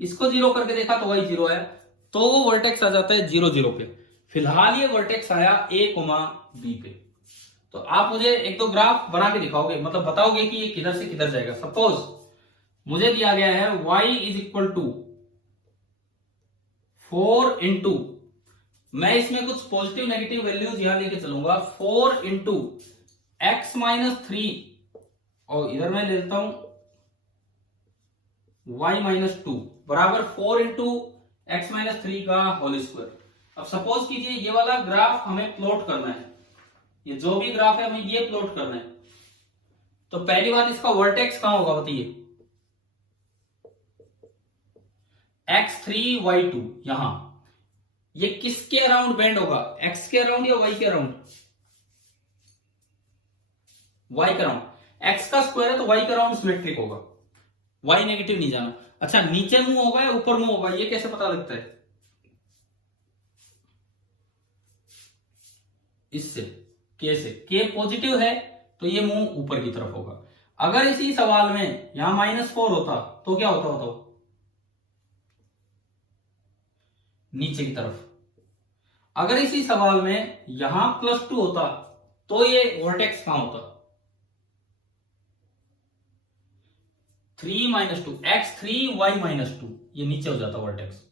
इसको जीरो करके देखा तो y जीरो आया, तो वो वर्टेक्स आ जाता है 0 0 पे। फिलहाल ये वर्टेक्स आया a कोमा b पे। तो आप मुझे एक दो ग्राफ बना के दिखाओगे, मतलब बताओगे कि ये किधर से किधर जाएगा। सपोज मुझे दिया गया है y is equal to 4 into, मैं इसमें कुछ पॉजिटिव नेगेटिव वैल्यूज यहां लेके चलूंगा, 4 इंटू एक्स माइनस 3, और इधर मैं लेता हूं y माइनस 2 बराबर 4 इंटू एक्स माइनस 3 का होल स्क्वायर। अब सपोज कीजिए ये वाला ग्राफ हमें प्लॉट करना है, ये जो भी ग्राफ है हमें ये प्लॉट करना है। तो पहली बात, इसका वर्टेक्स कहां होगा बताइए? x3 y2, यहां। ये किसके अराउंड बेंड होगा? x के अराउंड या y के अराउंड? y के अराउंड। x का स्क्वायर है तो y के अराउंड सिमेट्रिक होगा, y नेगेटिव नहीं जाना। अच्छा, नीचे मुंह होगा या ऊपर मुंह होगा, ये कैसे पता लगता है? इससे, k से, k पॉजिटिव है तो ये मुंह ऊपर की तरफ होगा। अगर इसी सवाल में यहां -4 होता तो क्या होता बताओ? नीचे की तरफ। अगर इसी सवाल में यहां +2 होता तो ये वर्टेक्स कहां होता? 3 - 2, x3 y -2, ये नीचे हो जाता वर्टेक्स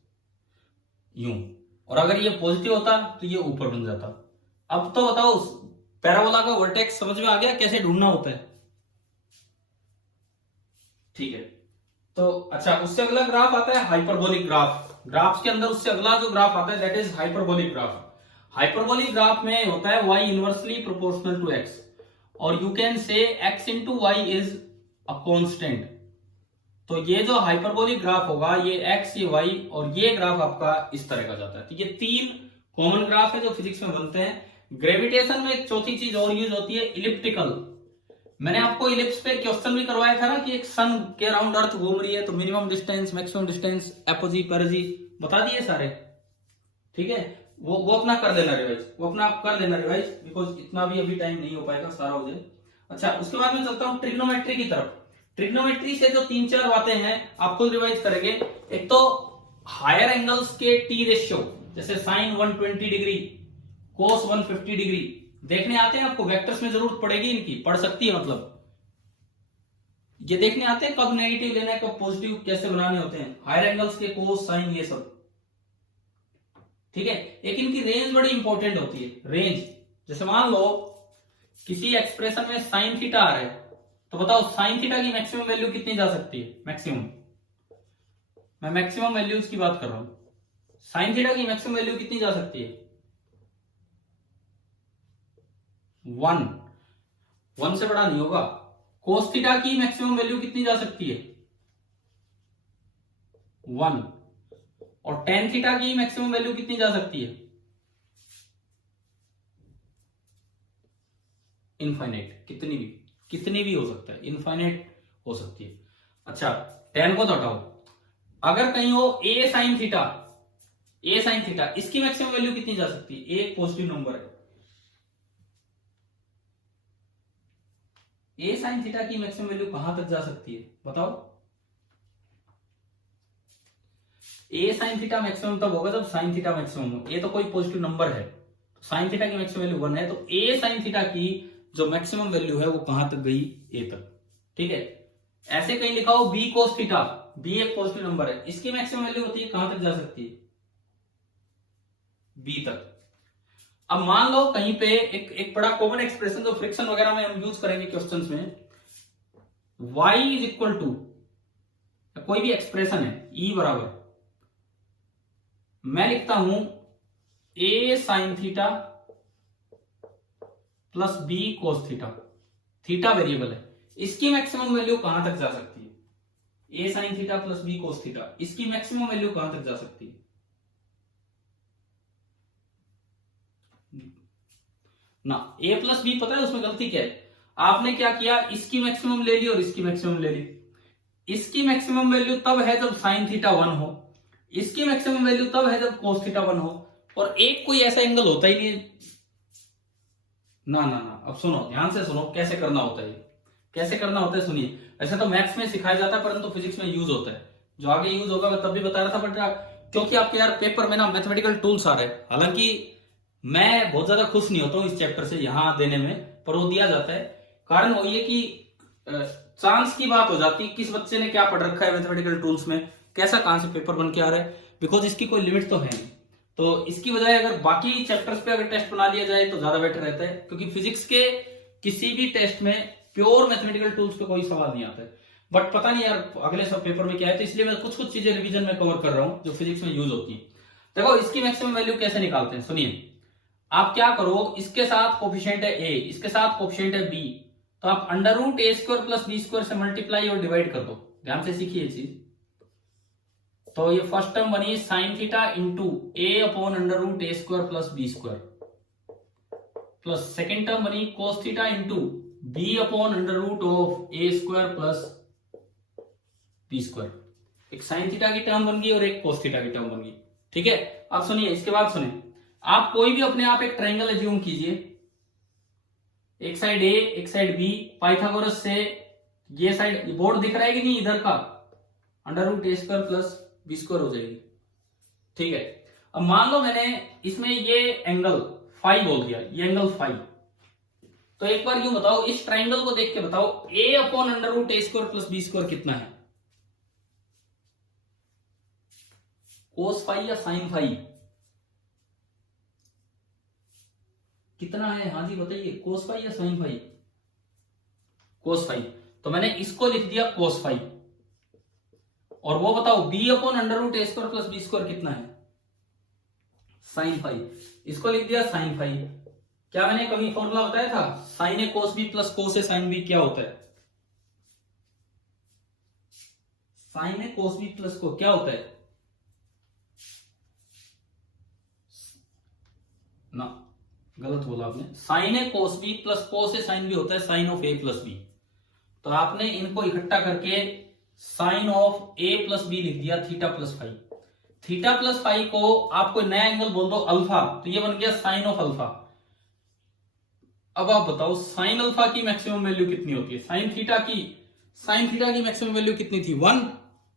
यूं। और अगर ये पॉजिटिव होता तो ये ऊपर बन जाता। अब तो बताओ, पैराबोला का वर्टेक्स समझ में आ गया कैसे ढूंढना होता है? ठीक है। तो अच्छा, उससे अगला ग्राफ आता है हाइपरबोलिक ग्राफ। ग्राफ के अंदर उससे अगला जो ग्राफ आता है that is hyperbolic graph. Hyperbolic graph में होता है y inversely proportional to x, और you can say x into y is a constant. तो ये जो हाइपरबोलिक ग्राफ होगा, ये x, ये y, और ये ग्राफ आपका इस तरह का जाता है। तो ये तीन कॉमन ग्राफ है जो फिजिक्स में बनते हैं। ग्रेविटेशन में एक चौथी चीज और यूज होती है, इलिप्टिकल। मैंने आपको इलिप्स पे क्वेश्चन भी करवाया था ना कि एक सन के अराउंड अर्थ घूम रही है, तो minimum distance, maximum distance, apogee, पेरिजी बता दिए सारे। ठीक है, वो अपना कर लेना रिवाइज, वो अपना आप कर लेना रिवाइज, बिकॉज इतना भी अभी टाइम नहीं हो पाएगा सारा हो जाए। अच्छा, उसके बाद में चलता हूं ट्रिग्नोमेट्री की तरफ। ट्रिग्नोमेट्री से जो 3-4 बातें हैं आपको रिवाइज करेंगे। एक तो हायर एंगल्स के टी रेशियो, जैसे साइन 120 डिग्री, कोस 150 डिग्री देखने आते हैं आपको, वेक्टर्स में जरूरत पड़ेगी इनकी, पड़ सकती है मतलब। ये देखने आते हैं कब नेगेटिव लेना है, कब पॉजिटिव कैसे बनाने होते हैं, हायर एंगल्स के कोस, साइन, ये सब। ठीक है, एक इनकी रेंज बड़ी इंपॉर्टेंट होती है। रेंज, जैसे मान लो किसी एक्सप्रेशन में साइन थीटा आ रहा है, तो बताओ साइन थीटा की मैक्सिमम वैल्यू कितनी जा सकती है? मैक्सिमम, मैं मैक्सिमम वैल्यूज की बात कर रहा हूं। साइन थीटा की मैक्सिमम वैल्यू कितनी जा सकती है? 1 से बड़ा नहीं होगा। कोस थीटा की मैक्सिमम वैल्यू कितनी जा सकती है? 1। और टेन थीटा की मैक्सिमम वैल्यू कितनी जा सकती है? इनफाइनाइट। कितनी भी हो सकता है, इनफाइनाइट हो सकती है। अच्छा, टेन को तो हटाओ, अगर कहीं हो ए साइन थीटा, इसकी मैक्सिमम वैल्यू कितनी जा सकती है? ए पॉजिटिव नंबर है, ए साइन थीटा की मैक्सिमम वैल्यू कहां तक जा सकती है बताओ? ए साइन थीटा मैक्सिमम तब होगा जब साइन थीटा मैक्सिमम हो। ए तो कोई पॉजिटिव नंबर है, साइन थीटा की मैक्सिमम वैल्यू 1 है, तो ए साइन थीटा की जो मैक्सिमम वैल्यू है वो कहां तक गई? ए तक। ठीक है, ऐसे कहीं लिखा हो बी कोस थीटा, बी एक पॉजिटिव नंबर है, इसकी मैक्सिमम वैल्यू होती है कहां तक जा सकती है? बी तक। अब मान लो कहीं पे एक बड़ा कॉमन एक्सप्रेशन जो फ्रिक्शन वगैरह में हम यूज करेंगे क्वेश्चंस में, y इज इक्वल टू, कोई भी एक्सप्रेशन है, E बराबर, मैं लिखता हूं a sine theta plus b cos theta. Theta variable है, इसकी मैक्सिमम वैल्यू कहां तक जा सकती है? a sine theta plus b cos theta, इसकी मैक्सिमम वैल्यू कहां तक जा सकती है? ना, a प्लस b पता है उसमें गलती क्या है? आपने क्या किया, इसकी मैक्सिमम ले ली और इसकी मैक्सिमम ले ली। इसकी मैक्सिमम वैल्यू तब है जब साइन थीटा 1 हो, इसकी मैक्सिमम वैल्यू तब है जब कोस थीटा 1 हो, और एक कोई ऐसा एंगल होता ही नहीं है। ना ना ना, अब सुनो, ध्यान से सुनो कैसे करना होता है, कैसे करना होता है सुनिए। ऐसे तो मैथ्स में सिखाया जाता है, परंतु फिजिक्स में यूज होता है, जो आगे यूज होगा मैं तब भी बता रहा था, बट क्योंकि आपके यार पेपर में ना मैथमेटिकल टूल्स आ रहे हैं, हालांकि मैं बहुत ज्यादा खुश नहीं होता हूँ इस चैप्टर से यहां देने में, पर वो दिया जाता है। कारण वो ये कि चांस की बात हो जाती है, किस बच्चे ने क्या पढ़ रखा है मैथमेटिकल टूल्स में, कैसा कहां से पेपर बन के आ रहा है, बिकॉज इसकी कोई लिमिट तो है नहीं। तो इसकी बजाय अगर बाकी चैप्टर्स पे अगर टेस्ट बना लिया जाए तो ज्यादा बेटर रहता है, क्योंकि फिजिक्स के किसी भी टेस्ट में प्योर मैथमेटिकल टूल्स पे कोई सवाल नहीं आता है। बट पता नहीं यार अगले सब पेपर में क्या है, तो इसलिए मैं कुछ चीजें रिवीजन में कवर कर रहा हूं जो फिजिक्स में यूज होती है। देखो इसकी मैक्सिमम वैल्यू कैसे निकालते हैं, सुनिए। आप क्या करो, इसके साथ कोफिशिएंट है a, इसके साथ कोफिशिएंट है b, तो आप अंडर रूट ए स्क्वायर प्लस बी स्क्वायर से मल्टीप्लाई और डिवाइड कर दो। ध्यान से सीखिए ये चीज। तो ये फर्स्ट टर्म बनी sine theta into A upon under root A square plus B square, plus second term बनी cos theta into B upon under root of A square plus B square. एक साइन थीटा की term बन गई और एक cos theta की term बन गई। ठीक है, अब सुनिए, इसके बाद सुनिए, आप कोई भी अपने आप एक ट्रायंगल एज्यूम कीजिए, एक साइड ए एक साइड बी, पाइथागोरस से ये साइड, बोर्ड दिख रहा है कि नहीं इधर का, अंडर रूट ए स्क्वायर प्लस बी स्क्वायर हो जाएगी। ठीक है, अब मान लो मैंने इसमें ये एंगल फाई बोल दिया, ये एंगल फाई, तो एक बार यूं बताओ, इस ट्राइंगल को देख के बताओ a upon under root A square plus B square कितना है? कोस फाई या साइन फाई? कितना है, हाँ जी बताइए, कोस फाई या साइन फाई? Cos phi. तो मैंने इसको लिख दिया कोस फाई। और वो बताओ b अपॉन अंडर रूट ए स्क्वायर प्लस बी स्क्वायर कितना है? Sine phi. इसको लिख दिया साइन फाई। क्या मैंने कभी फॉर्मूला बताया था sine a cos b plus cos a sine b क्या होता है? Sine a cos b plus को क्या होता है ना, गलत बोला आपने। Sine a cos b plus cos a sine b होता है sine of a plus b. तो आपने इनको इकट्ठा करके sine of a plus b लिख दिया theta plus phi. Theta plus phi को आप कोई नया एंगल बोल दो अल्फा, तो ये बन गया साइन ऑफ अल्फा। अब आप बताओ साइन अल्फा की मैक्सिमम वैल्यू कितनी होती है? साइन थीटा की मैक्सिमम वैल्यू कितनी थी? 1।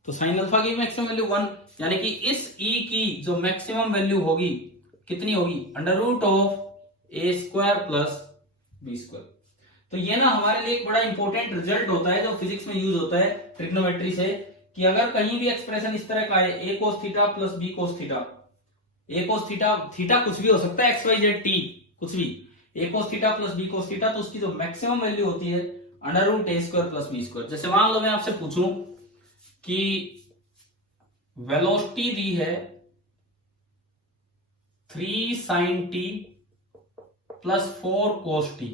तो साइन अल्फा की मैक्सिमम वैल्यू 1, यानी कि इस e की जो मैक्सिमम वैल्यू होगी कितनी होगी? Under root of A square plus B square. तो ये ना हमारे लिए एक बड़ा इंपॉर्टेंट रिजल्ट होता है जो फिजिक्स में यूज होता है ट्रिग्नोमेट्री से, कि अगर कहीं भी एक्सप्रेशन इस तरह का है A cos theta plus B cos theta, A cos theta, theta कुछ भी हो सकता है, एक्स वाई जेड टी कुछ भी, A cos theta plus B cos theta, तो उसकी जो मैक्सिमम वैल्यू होती है अंडर रूट ए स्क्वायर प्लस बी स्क्वायर। जैसे मान लो मैं आपसे पूछूं कि वेलोसिटी दी है 3 sin t plus 4 cos t,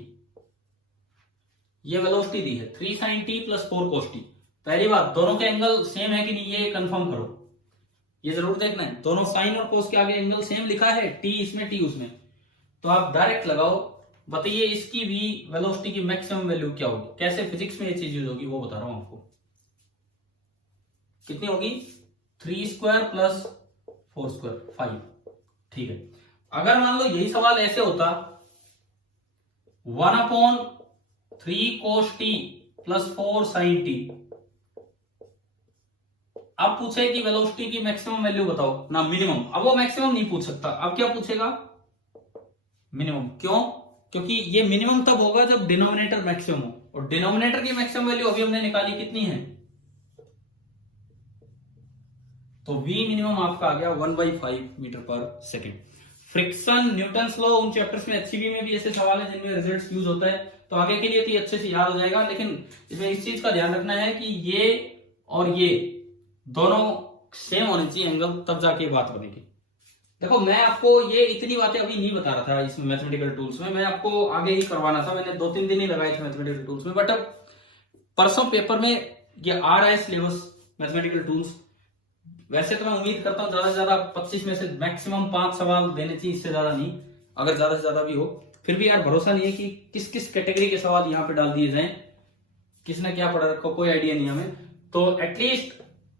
ये वेलोसिटी दी है 3 sin t plus 4 cos t। पहली बात, दोनों के एंगल सेम है कि नहीं ये कंफर्म करो, ये जरूर देखना है। दोनों साइन और कोस के आगे एंगल सेम लिखा है, टी इसमें टी उसमें, तो आप डायरेक्ट लगाओ। बताइए इसकी भी वेलोसिटी की मैक्सिमम वैल्यू क्या होगी? कैसे फिजिक्स में ये चीज यूज होगी वो बता रहा हूं आपको। कितनी होगी? 3 स्क्वायर प्लस 4 स्क्वायर 5। ठीक है, अगर मान लो यही सवाल ऐसे होता 1 upon 3 cos t plus 4 sin t, अब पूछे कि वेलोसिटी की मैक्सिमम वैल्यू बताओ ना मिनिमम। अब वो मैक्सिमम नहीं पूछ सकता, अब क्या पूछेगा? मिनिमम। क्यों? क्योंकि ये मिनिमम तब होगा जब डिनोमिनेटर मैक्सिमम हो, और डिनोमिनेटर की मैक्सिमम वैल्यू अभी हमने निकाली कितनी है? तो v मिनिमम आपका आ गया 1/5 मीटर पर सेकेंड। फ्रिक्शन, न्यूटन्स लॉ, उन चैप्टर्स में एचसीबी में भी ऐसे सवाल है जिनमें रिजल्ट्स यूज होता है, तो आगे के लिए तो ये अच्छे से याद हो जाएगा। लेकिन इसमें इस चीज का ध्यान रखना है कि ये और ये दोनों सेम होने चाहिए एंगल, तब जाके बात बनेगी। देखो मैं आपको ये इतनी बातें अभी नहीं बता रहा था इसमें मैथमेटिकल टूल्स में, मैं आपको आगे ही करवाना था, मैंने 2-3 दिन ही लगाए थे मैथमेटिकल टूल्स में, बट अब परसों पेपर में ये आ रहा है सिलेबस मैथमेटिकल टूल्स। वैसे तो मैं उम्मीद करता हूँ ज्यादा से ज्यादा 25 में से मैक्सिमम 5 सवाल देने चाहिए, इससे ज्यादा नहीं, अगर ज्यादा से ज्यादा भी हो। फिर भी यार भरोसा नहीं है कि किस किस कैटेगरी के सवाल यहाँ पे डाल दिए जाएं, किसने क्या पढ़ा रखा कोई आइडिया नहीं हमें। तो एटलीस्ट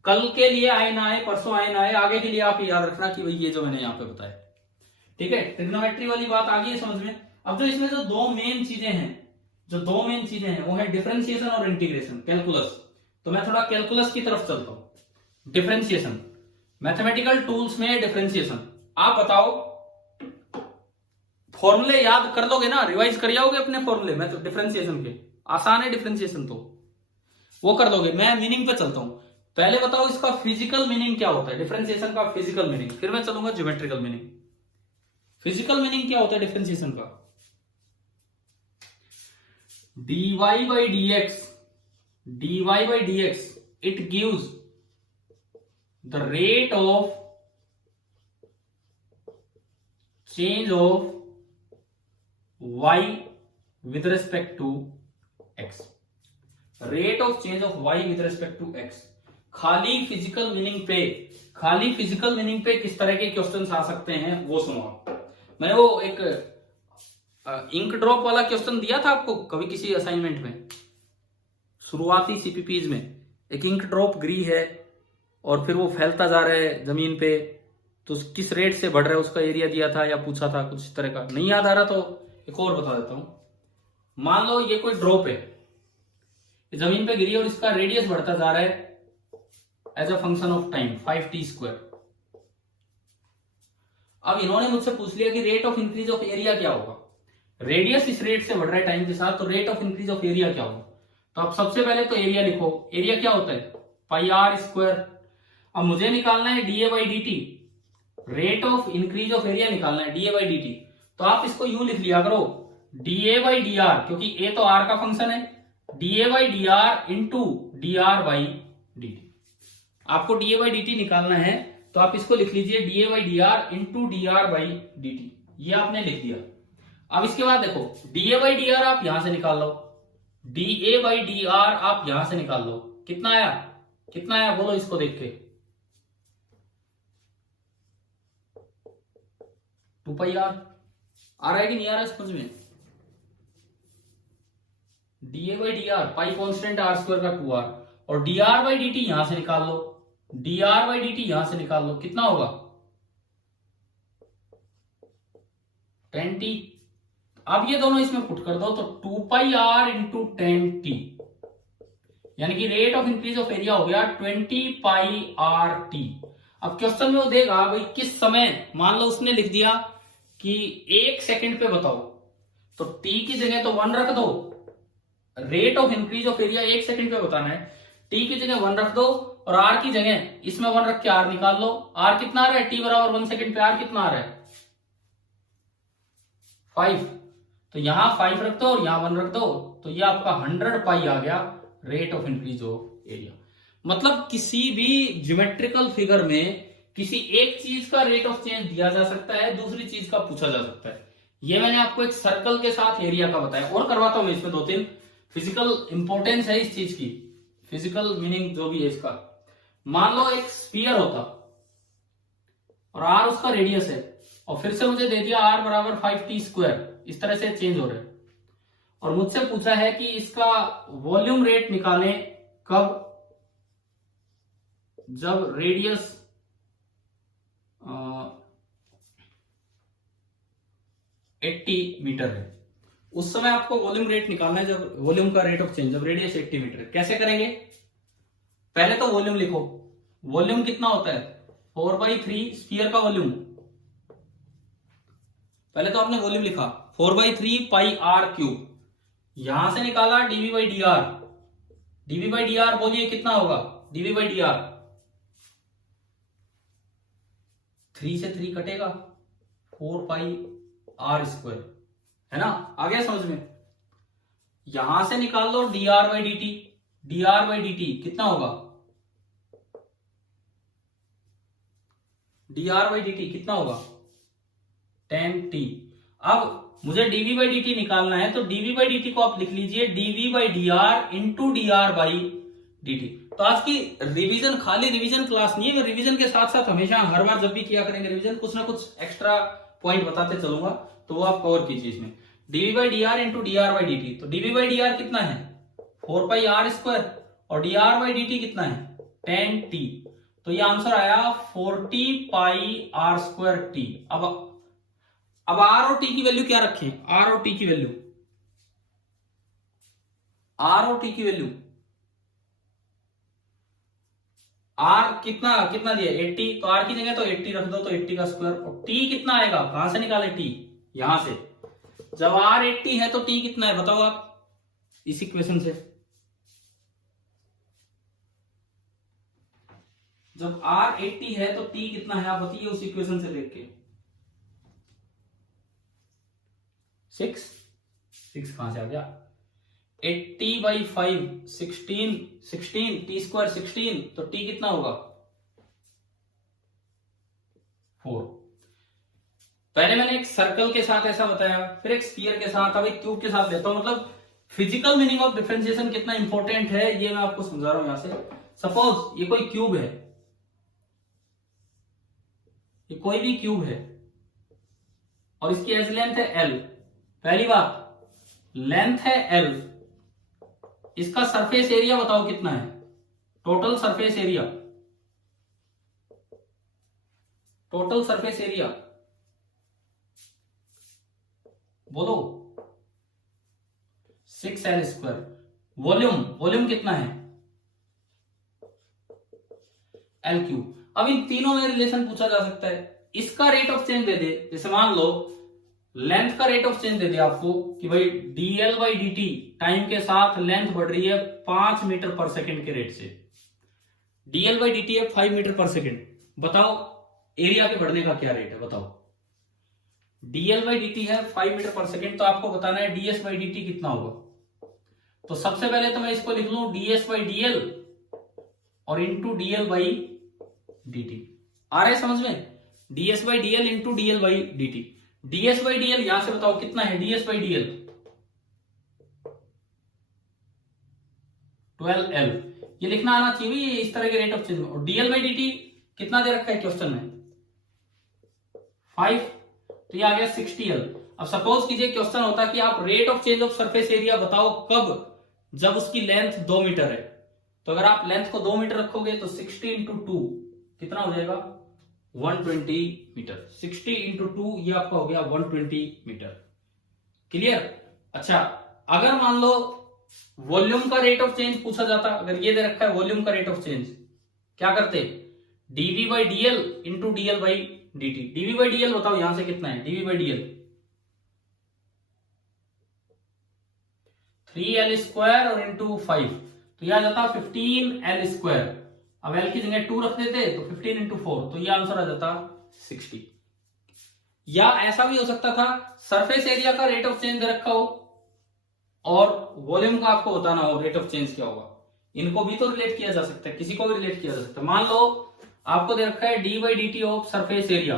कल के लिए आए ना आए, परसों आए ना आए, आगे के लिए आप याद रखना कि भाई ये जो मैंने यहाँ पे बताया, ठीक है। ट्रिग्नोमेट्री वाली बात आ गई है समझ में। अब जो इसमें जो दो मेन चीजें हैं वो है डिफरेंशिएशन और इंटीग्रेशन, कैलकुलस। तो मैं थोड़ा कैलकुलस की तरफ चलता हूं। डिफरेंशिएशन, मैथमेटिकल टूल्स में डिफरेंशिएशन, आप बताओ फॉर्मूले याद कर लोगे ना, रिवाइज कर जाओगे अपने फॉर्मूले में, तो डिफरेंशिएशन के आसान है डिफरेंशिएशन, तो वो कर दोगे। मैं मीनिंग पे चलता हूं। पहले बताओ इसका फिजिकल मीनिंग क्या होता है डिफरेंशिएशन का, फिजिकल मीनिंग, फिर मैं चलूंगा ज्योमेट्रिकल मीनिंग। फिजिकल मीनिंग क्या होता है डिफरेंशिएशन का? dy by dx it gives the rate of change of y with respect to x, rate of change of y with respect to x। खाली physical meaning पे किस तरह के questions आ सकते हैं वो सुनो आप। मैंने वो एक इंक ड्रॉप वाला क्वेश्चन दिया था आपको कभी किसी असाइनमेंट में, शुरुआती सीपीपीज में। एक इंक ड्रॉप गिरी है और फिर वो फैलता जा रहा है जमीन पे, तो किस रेट से बढ़ रहा है उसका एरिया दिया था या पूछा था कुछ इस तरह का। नहीं याद आ रहा तो एक और बता देता हूं। मान लो ये कोई ड्रॉप है, जमीन पे गिरी और इसका रेडियस बढ़ता जा रहा है as a function of time 5t²। अब इन्होंने मुझसे पूछ लिया कि rate of increase of area क्या होगा। रेडियस इस रेट से बढ़ रहा है टाइम के साथ, तो rate of increase of area क्या होगा? तो अब सबसे पहले तो एरिया लिखो। एरिया क्या होता है? πr²। अब मुझे निकालना है dA/dt, rate of increase of area निकालना है dA/dt। तो आप इसको यूं लिख लिया करो, dA बाई डी आर, क्योंकि a तो r का फंक्शन है, dA by d are into D R by D T. आपको dA बाई डी टी निकालना है तो आप इसको लिख लीजिए dA by d are into D R by D T, ये आपने लिख दिया। अब इसके बाद देखो dA बाई डी आर आप यहां से निकाल लो, dA बाई डी आर आप यहां से निकाल लो, कितना आया, कितना आया बोलो इसको देख के, 2 पाई आर आ रहा है कि नहीं आ रहा है समझ में। dA by d r, pi constant r square का 2r, और dr बाई डी टी यहां से निकाल लो, dr बाई डी टी यहां से निकाल लो, कितना होगा 10t। अब ये दोनों इसमें पुट कर दो तो 2 पाई r इंटू 10t, यानी कि rate of increase of area हो गया 20 पाई आर टी। अब क्वेश्चन में वो देगा भाई किस समय, मान लो उसने लिख दिया कि 1 सेकंड पे बताओ, तो t की जगह तो 1 रख दो, rate of increase of area 1 second पे बताना है, t की जगह 1 रख दो और r की जगह इसमें 1 रख के r निकाल लो। r कितना आ रहा है, t बराबर 1 सेकंड पे r कितना आ रहा है 5, तो यहां 5 रख दो और यहां 1 रख दो, तो ये आपका 100 पाई आ गया rate of increase of area. मतलब किसी भी ज्योमेट्रिकल फिगर में किसी एक चीज का रेट ऑफ चेंज दिया जा सकता है, दूसरी चीज का पूछा जा सकता है। ये मैंने आपको एक सर्कल के साथ एरिया का बताया, और करवाता हूं इसमें 2-3 फिजिकल इंपॉर्टेंस है इस चीज की, फिजिकल मीनिंग जो भी है इसका। मान लो एक स्फीयर होता और r उसका रेडियस है, और फिर से मुझे दे दिया r बराबर 5t स्क्वायर, इस तरह से चेंज हो रहा है, और मुझसे पूछा है कि इसका वॉल्यूम रेट निकालें कब, जब रेडियस 80 मीटर है, उस समय आपको वॉल्यूम रेट निकालना है, जब वॉल्यूम का रेट ऑफ चेंज जब रेडियस 80 मीटर है। कैसे करेंगे, पहले तो वॉल्यूम लिखो, वॉल्यूम कितना होता है 4/3 स्फीयर का वॉल्यूम, पहले तो आपने वॉल्यूम लिखा 4/3 पाई आर क्यूब, यहां से निकाला dv by d r, dv by d r बोलिए कितना होगा, डीवी बाई डी आर 3 से 3 कटेगा, 4 पाई आर स्क्वायर, है ना, आ गया समझ में। यहां से निकाल लो D R by D T, D R by D T कितना होगा, D R by D T कितना होगा 10t। अब मुझे dv बाई डी टी निकालना है, तो dv बाई डी टी को आप लिख लीजिए dv by d are into D R by D T. तो आज की रिवीजन खाली रिवीजन क्लास नहीं है, मैं रिवीजन के साथ साथ हमेशा हर बार जब भी किया करेंगे रिवीजन, कुछ ना कुछ एक्स्ट्रा पॉइंट बताते चलूंगा, तो वो आप कवर कीजिए इसमें। dv by d are into D R by D T, तो dv बाई डी आर कितना है 4 पाई आर स्क्वायर, और D R by D T कितना है 10t, तो ये आंसर आया 40 पाई आर स्क्वायर टी। अब आर और टी की वैल्यू क्या रखें, आर और टी की वैल्यू, आर और टी की वैल्यू, आर कितना कितना दिया 80, तो आर की जगह तो 80 रख दो, तो 80 का स्क्वायर, और टी कितना आएगा, कहां से निकाले टी, यहां से। जब आर 80 है तो टी कितना है बताओ आप इस इक्वेशन से, जब आर 80 है तो टी कितना है आप बताइए उस इक्वेशन से देख के, 6 कहां से आ गया, 80/5 16 टी स्क्वायर 16, तो टी कितना होगा 4। पहले मैंने एक सर्कल के साथ ऐसा बताया, फिर एक स्फीयर के साथ, अब एक क्यूब के साथ लेता हूं। मतलब फिजिकल मीनिंग ऑफ डिफरेंशिएशन कितना इंपॉर्टेंट है ये मैं आपको समझा रहा हूं। यहां से सपोज ये कोई क्यूब है, ये कोई भी क्यूब है और इसकी एज लेंथ है एल, पहली बात लेंथ है एल, इसका सरफेस एरिया बताओ कितना है, total surface area, total surface area बोलो 6l स्क्वायर। वॉल्यूम, वॉल्यूम कितना है एल क्यूब। अब इन तीनों में रिलेशन पूछा जा सकता है, इसका रेट ऑफ चेंज दे दे, जैसे मान लो लेंथ का रेट ऑफ चेंज दे दे आपको कि भाई dl by D T time के साथ लेंथ बढ़ रही है 5 मीटर पर सेकंड के रेट से, dl बाई डी टी है 5 मीटर पर सेकंड, बताओ एरिया के बढ़ने का क्या रेट है बताओ, dl बाई dt है 5 मीटर पर सेकेंड, तो आपको बताना है ds बाई dt कितना होगा। तो सबसे पहले तो मैं इसको लिख लूं ds बाई dl और इंटू dl बाई dt। आ रहा है समझ में? ds by dl into dl by dt। ds by dl यहां से बताओ कितना है, ds बाई dl 12L, ये लिखना आना चाहिए इस तरह के रेट ऑफ चेंज में। और dl बाई dt कितना दे रखा है क्वेश्चन में 5, तो ये आ गया 60L। अब सपोज कीजिए क्वेश्चन होता कि आप rate of change of surface area बताओ कब, जब उसकी लेंथ 2 मीटर है। तो अगर आप लेंथ को 2 मीटर रखोगे तो 60 इंटू 2 कितना हो जाएगा 120 मीटर। 60 इंटू 2 ये आपका हो गया 120 मीटर। क्लियर? अच्छा, अगर मान लो वॉल्यूम का रेट ऑफ चेंज पूछा जाता, अगर ये दे रखा है वॉल्यूम का रेट ऑफ चेंज, क्या करते dv by dl into dl by dt। dv by dl बताओ यहां से कितना है, dv by dl 3l square और इंटू 5, तो यह आ जाता 15l स्क्वायर। अब l की जगह 2 रख देते तो 15 इंटू 4, तो यह आंसर आ जाता 60। या ऐसा भी हो सकता था सरफेस एरिया का रेट ऑफ चेंज दे रखा हो और वॉल्यूम का आपको बताना हो रेट ऑफ चेंज क्या होगा। इनको भी तो रिलेट किया जा सकता है, किसी को भी रिलेट किया जा सकता है। मान लो आपको दे रखा है D by D T of surface area,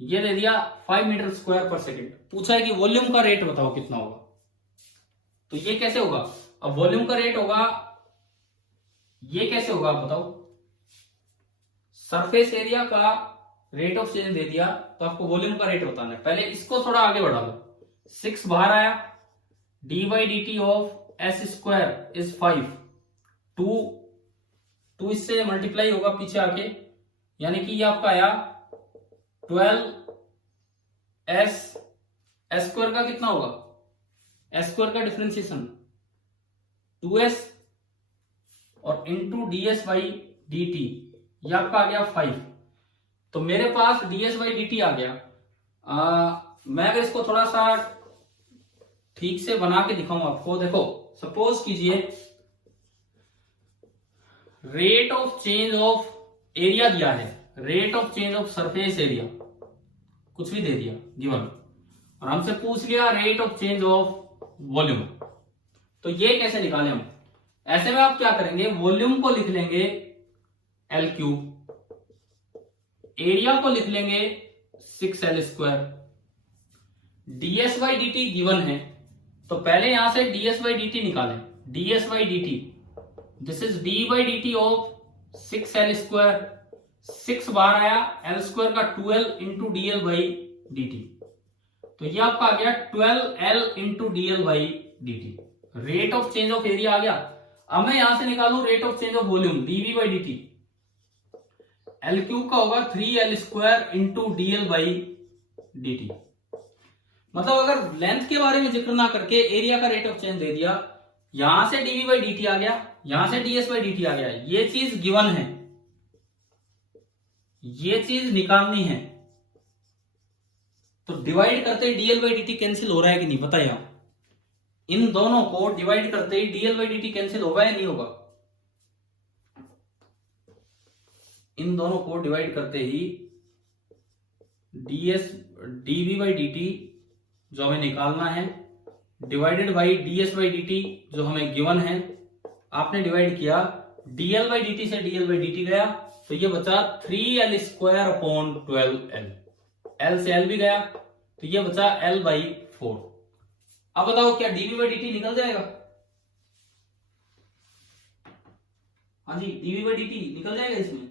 ये दे दिया 5 मीटर स्क्वायर पर सेकेंड, पूछा है कि वॉल्यूम का रेट बताओ कितना होगा। तो ये कैसे होगा, अब वॉल्यूम का रेट होगा, ये कैसे होगा आप बताओ। सरफेस एरिया का रेट ऑफ चेंज दे दिया तो आपको वॉल्यूम का रेट बताना है। पहले इसको थोड़ा आगे बढ़ा दो, 6 बाहर आया, D by D T of S square is 5, 2 इससे मल्टीप्लाई होगा पीछे आके, यानी कि ये आपका आया 12 एस स्क्वायर का कितना होगा, एस स्क्वायर का डिफरेंशिएशन 2s और into D S by D T, ये आपका आ गया 5। तो मेरे पास D S by D T आ गया। मैं अगर इसको थोड़ा सा ठीक से बना के दिखाऊं आपको, देखो सपोज कीजिए rate of change of area दिया है, rate of change of surface area कुछ भी दे दिया गिवन, और हमसे पूछ लिया rate of change of volume. तो ये कैसे निकालें हम, ऐसे में आप क्या करेंगे, वॉल्यूम को लिख लेंगे एल क्यूब, एरिया को लिख लेंगे 6l square, ds by D T given है तो पहले यहां से ds बाई डी टी निकालें, ds by D T, this is d by D T of 6l square, 6 बाहर आया, l स्क्वायर का 2l into dl by D T, तो ये आपका आ गया 12l into dl by D T. Rate of change of area आ गया। अब मैं यहां से निकालू rate of change of volume dv by D T, L cube का होगा 3l square into dl by D T. मतलब अगर लेंथ के बारे में जिक्र ना करके एरिया का रेट ऑफ चेंज दे दिया, यहां से dv बाई डी टी आ गया, यहां से ds बाई डी टी आ गया, ये चीज गिवन है, ये चीज निकालनी है, तो डिवाइड करते ही dl by D T cancel हो रहा है कि नहीं बताइए आप। इन दोनों को डिवाइड करते ही dl by D T cancel होगा या नहीं होगा, इन दोनों को डिवाइड करते ही dv बाई डी टी जो हमें निकालना है divided by ds by D T जो हमें गिवन है, आपने डिवाइड किया, dl बाई डी टी से dl बाई डी टी गया तो ये बचा 3l square upon 12l, l से l भी गया तो ये बचा l बाई 4। अब बताओ क्या dv बाई डी टी निकल जाएगा, हाँ जी dv बाई डी टी निकल जाएगा, इसमें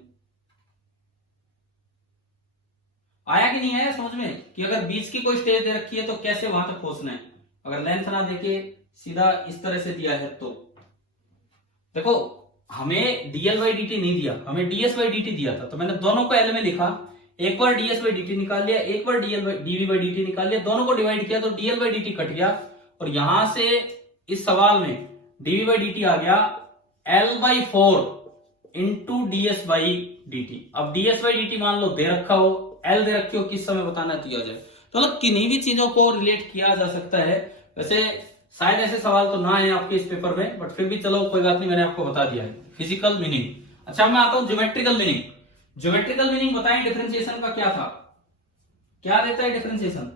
आया कि नहीं आया समझ में, कि अगर बीच की कोई स्टेज दे रखी है तो कैसे वहां तक पहुंचना है, अगर लेंथ ना देके सीधा इस तरह से दिया है तो देखो हमें dl बाई डी टी नहीं दिया, हमें ds बाई डी टी दिया था, तो मैंने दोनों को l में लिखा, एक बार ds बाई डी टी निकाल लिया, एक बार dv बाई डी टी निकाल लिया, दोनों को डिवाइड किया तो dl by D T cut गया, और यहां से इस सवाल में dv बाई डी टी आ गया l by 4 into ds by D T. अब ds बाई डी टी मान लो दे रखा हो, l दे रखी हो, किस समय बताना किया जाए, तो मतलब किन्हीं भी चीजों को रिलेट किया जा सकता है। वैसे शायद ऐसे सवाल तो ना है आपके इस पेपर में, बट फिर भी चलो कोई बात नहीं, मैंने आपको बता दिया है। Physical meaning. अच्छा मैं आता हूं ज्योमेट्रिकल मीनिंग। ज्योमेट्रिकल मीनिंग बताएं डिफरेंशिएशन का क्या था। क्या देता है डिफरेंशिएशन?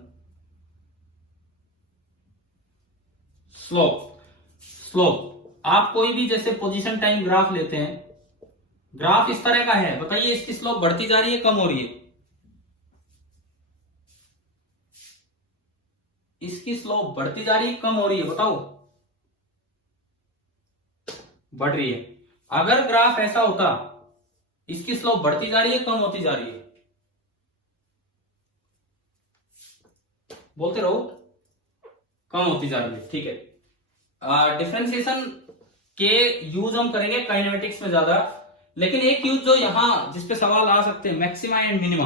स्लोप। स्लोप। आप कोई भी जैसे पोजीशन टाइम ग्राफ लेते हैं, ग्राफ इस तरह का है, बताइए इसकी स्लोप बढ़ती जा रही है कम हो रही है? इसकी स्लोप बढ़ती जा रही है कम हो रही है, बताओ? बढ़ रही है। अगर ग्राफ ऐसा होता, इसकी स्लोप बढ़ती जा रही है कम होती जा रही है? बोलते रहो। कम होती जा रही है, ठीक है। डिफरेंशिएशन के यूज हम करेंगे काइनेमेटिक्स में ज्यादा, लेकिन एक यूज जो यहां जिसपे सवाल आ सकते हैं, मैक्सिमा एंड मिनिमा।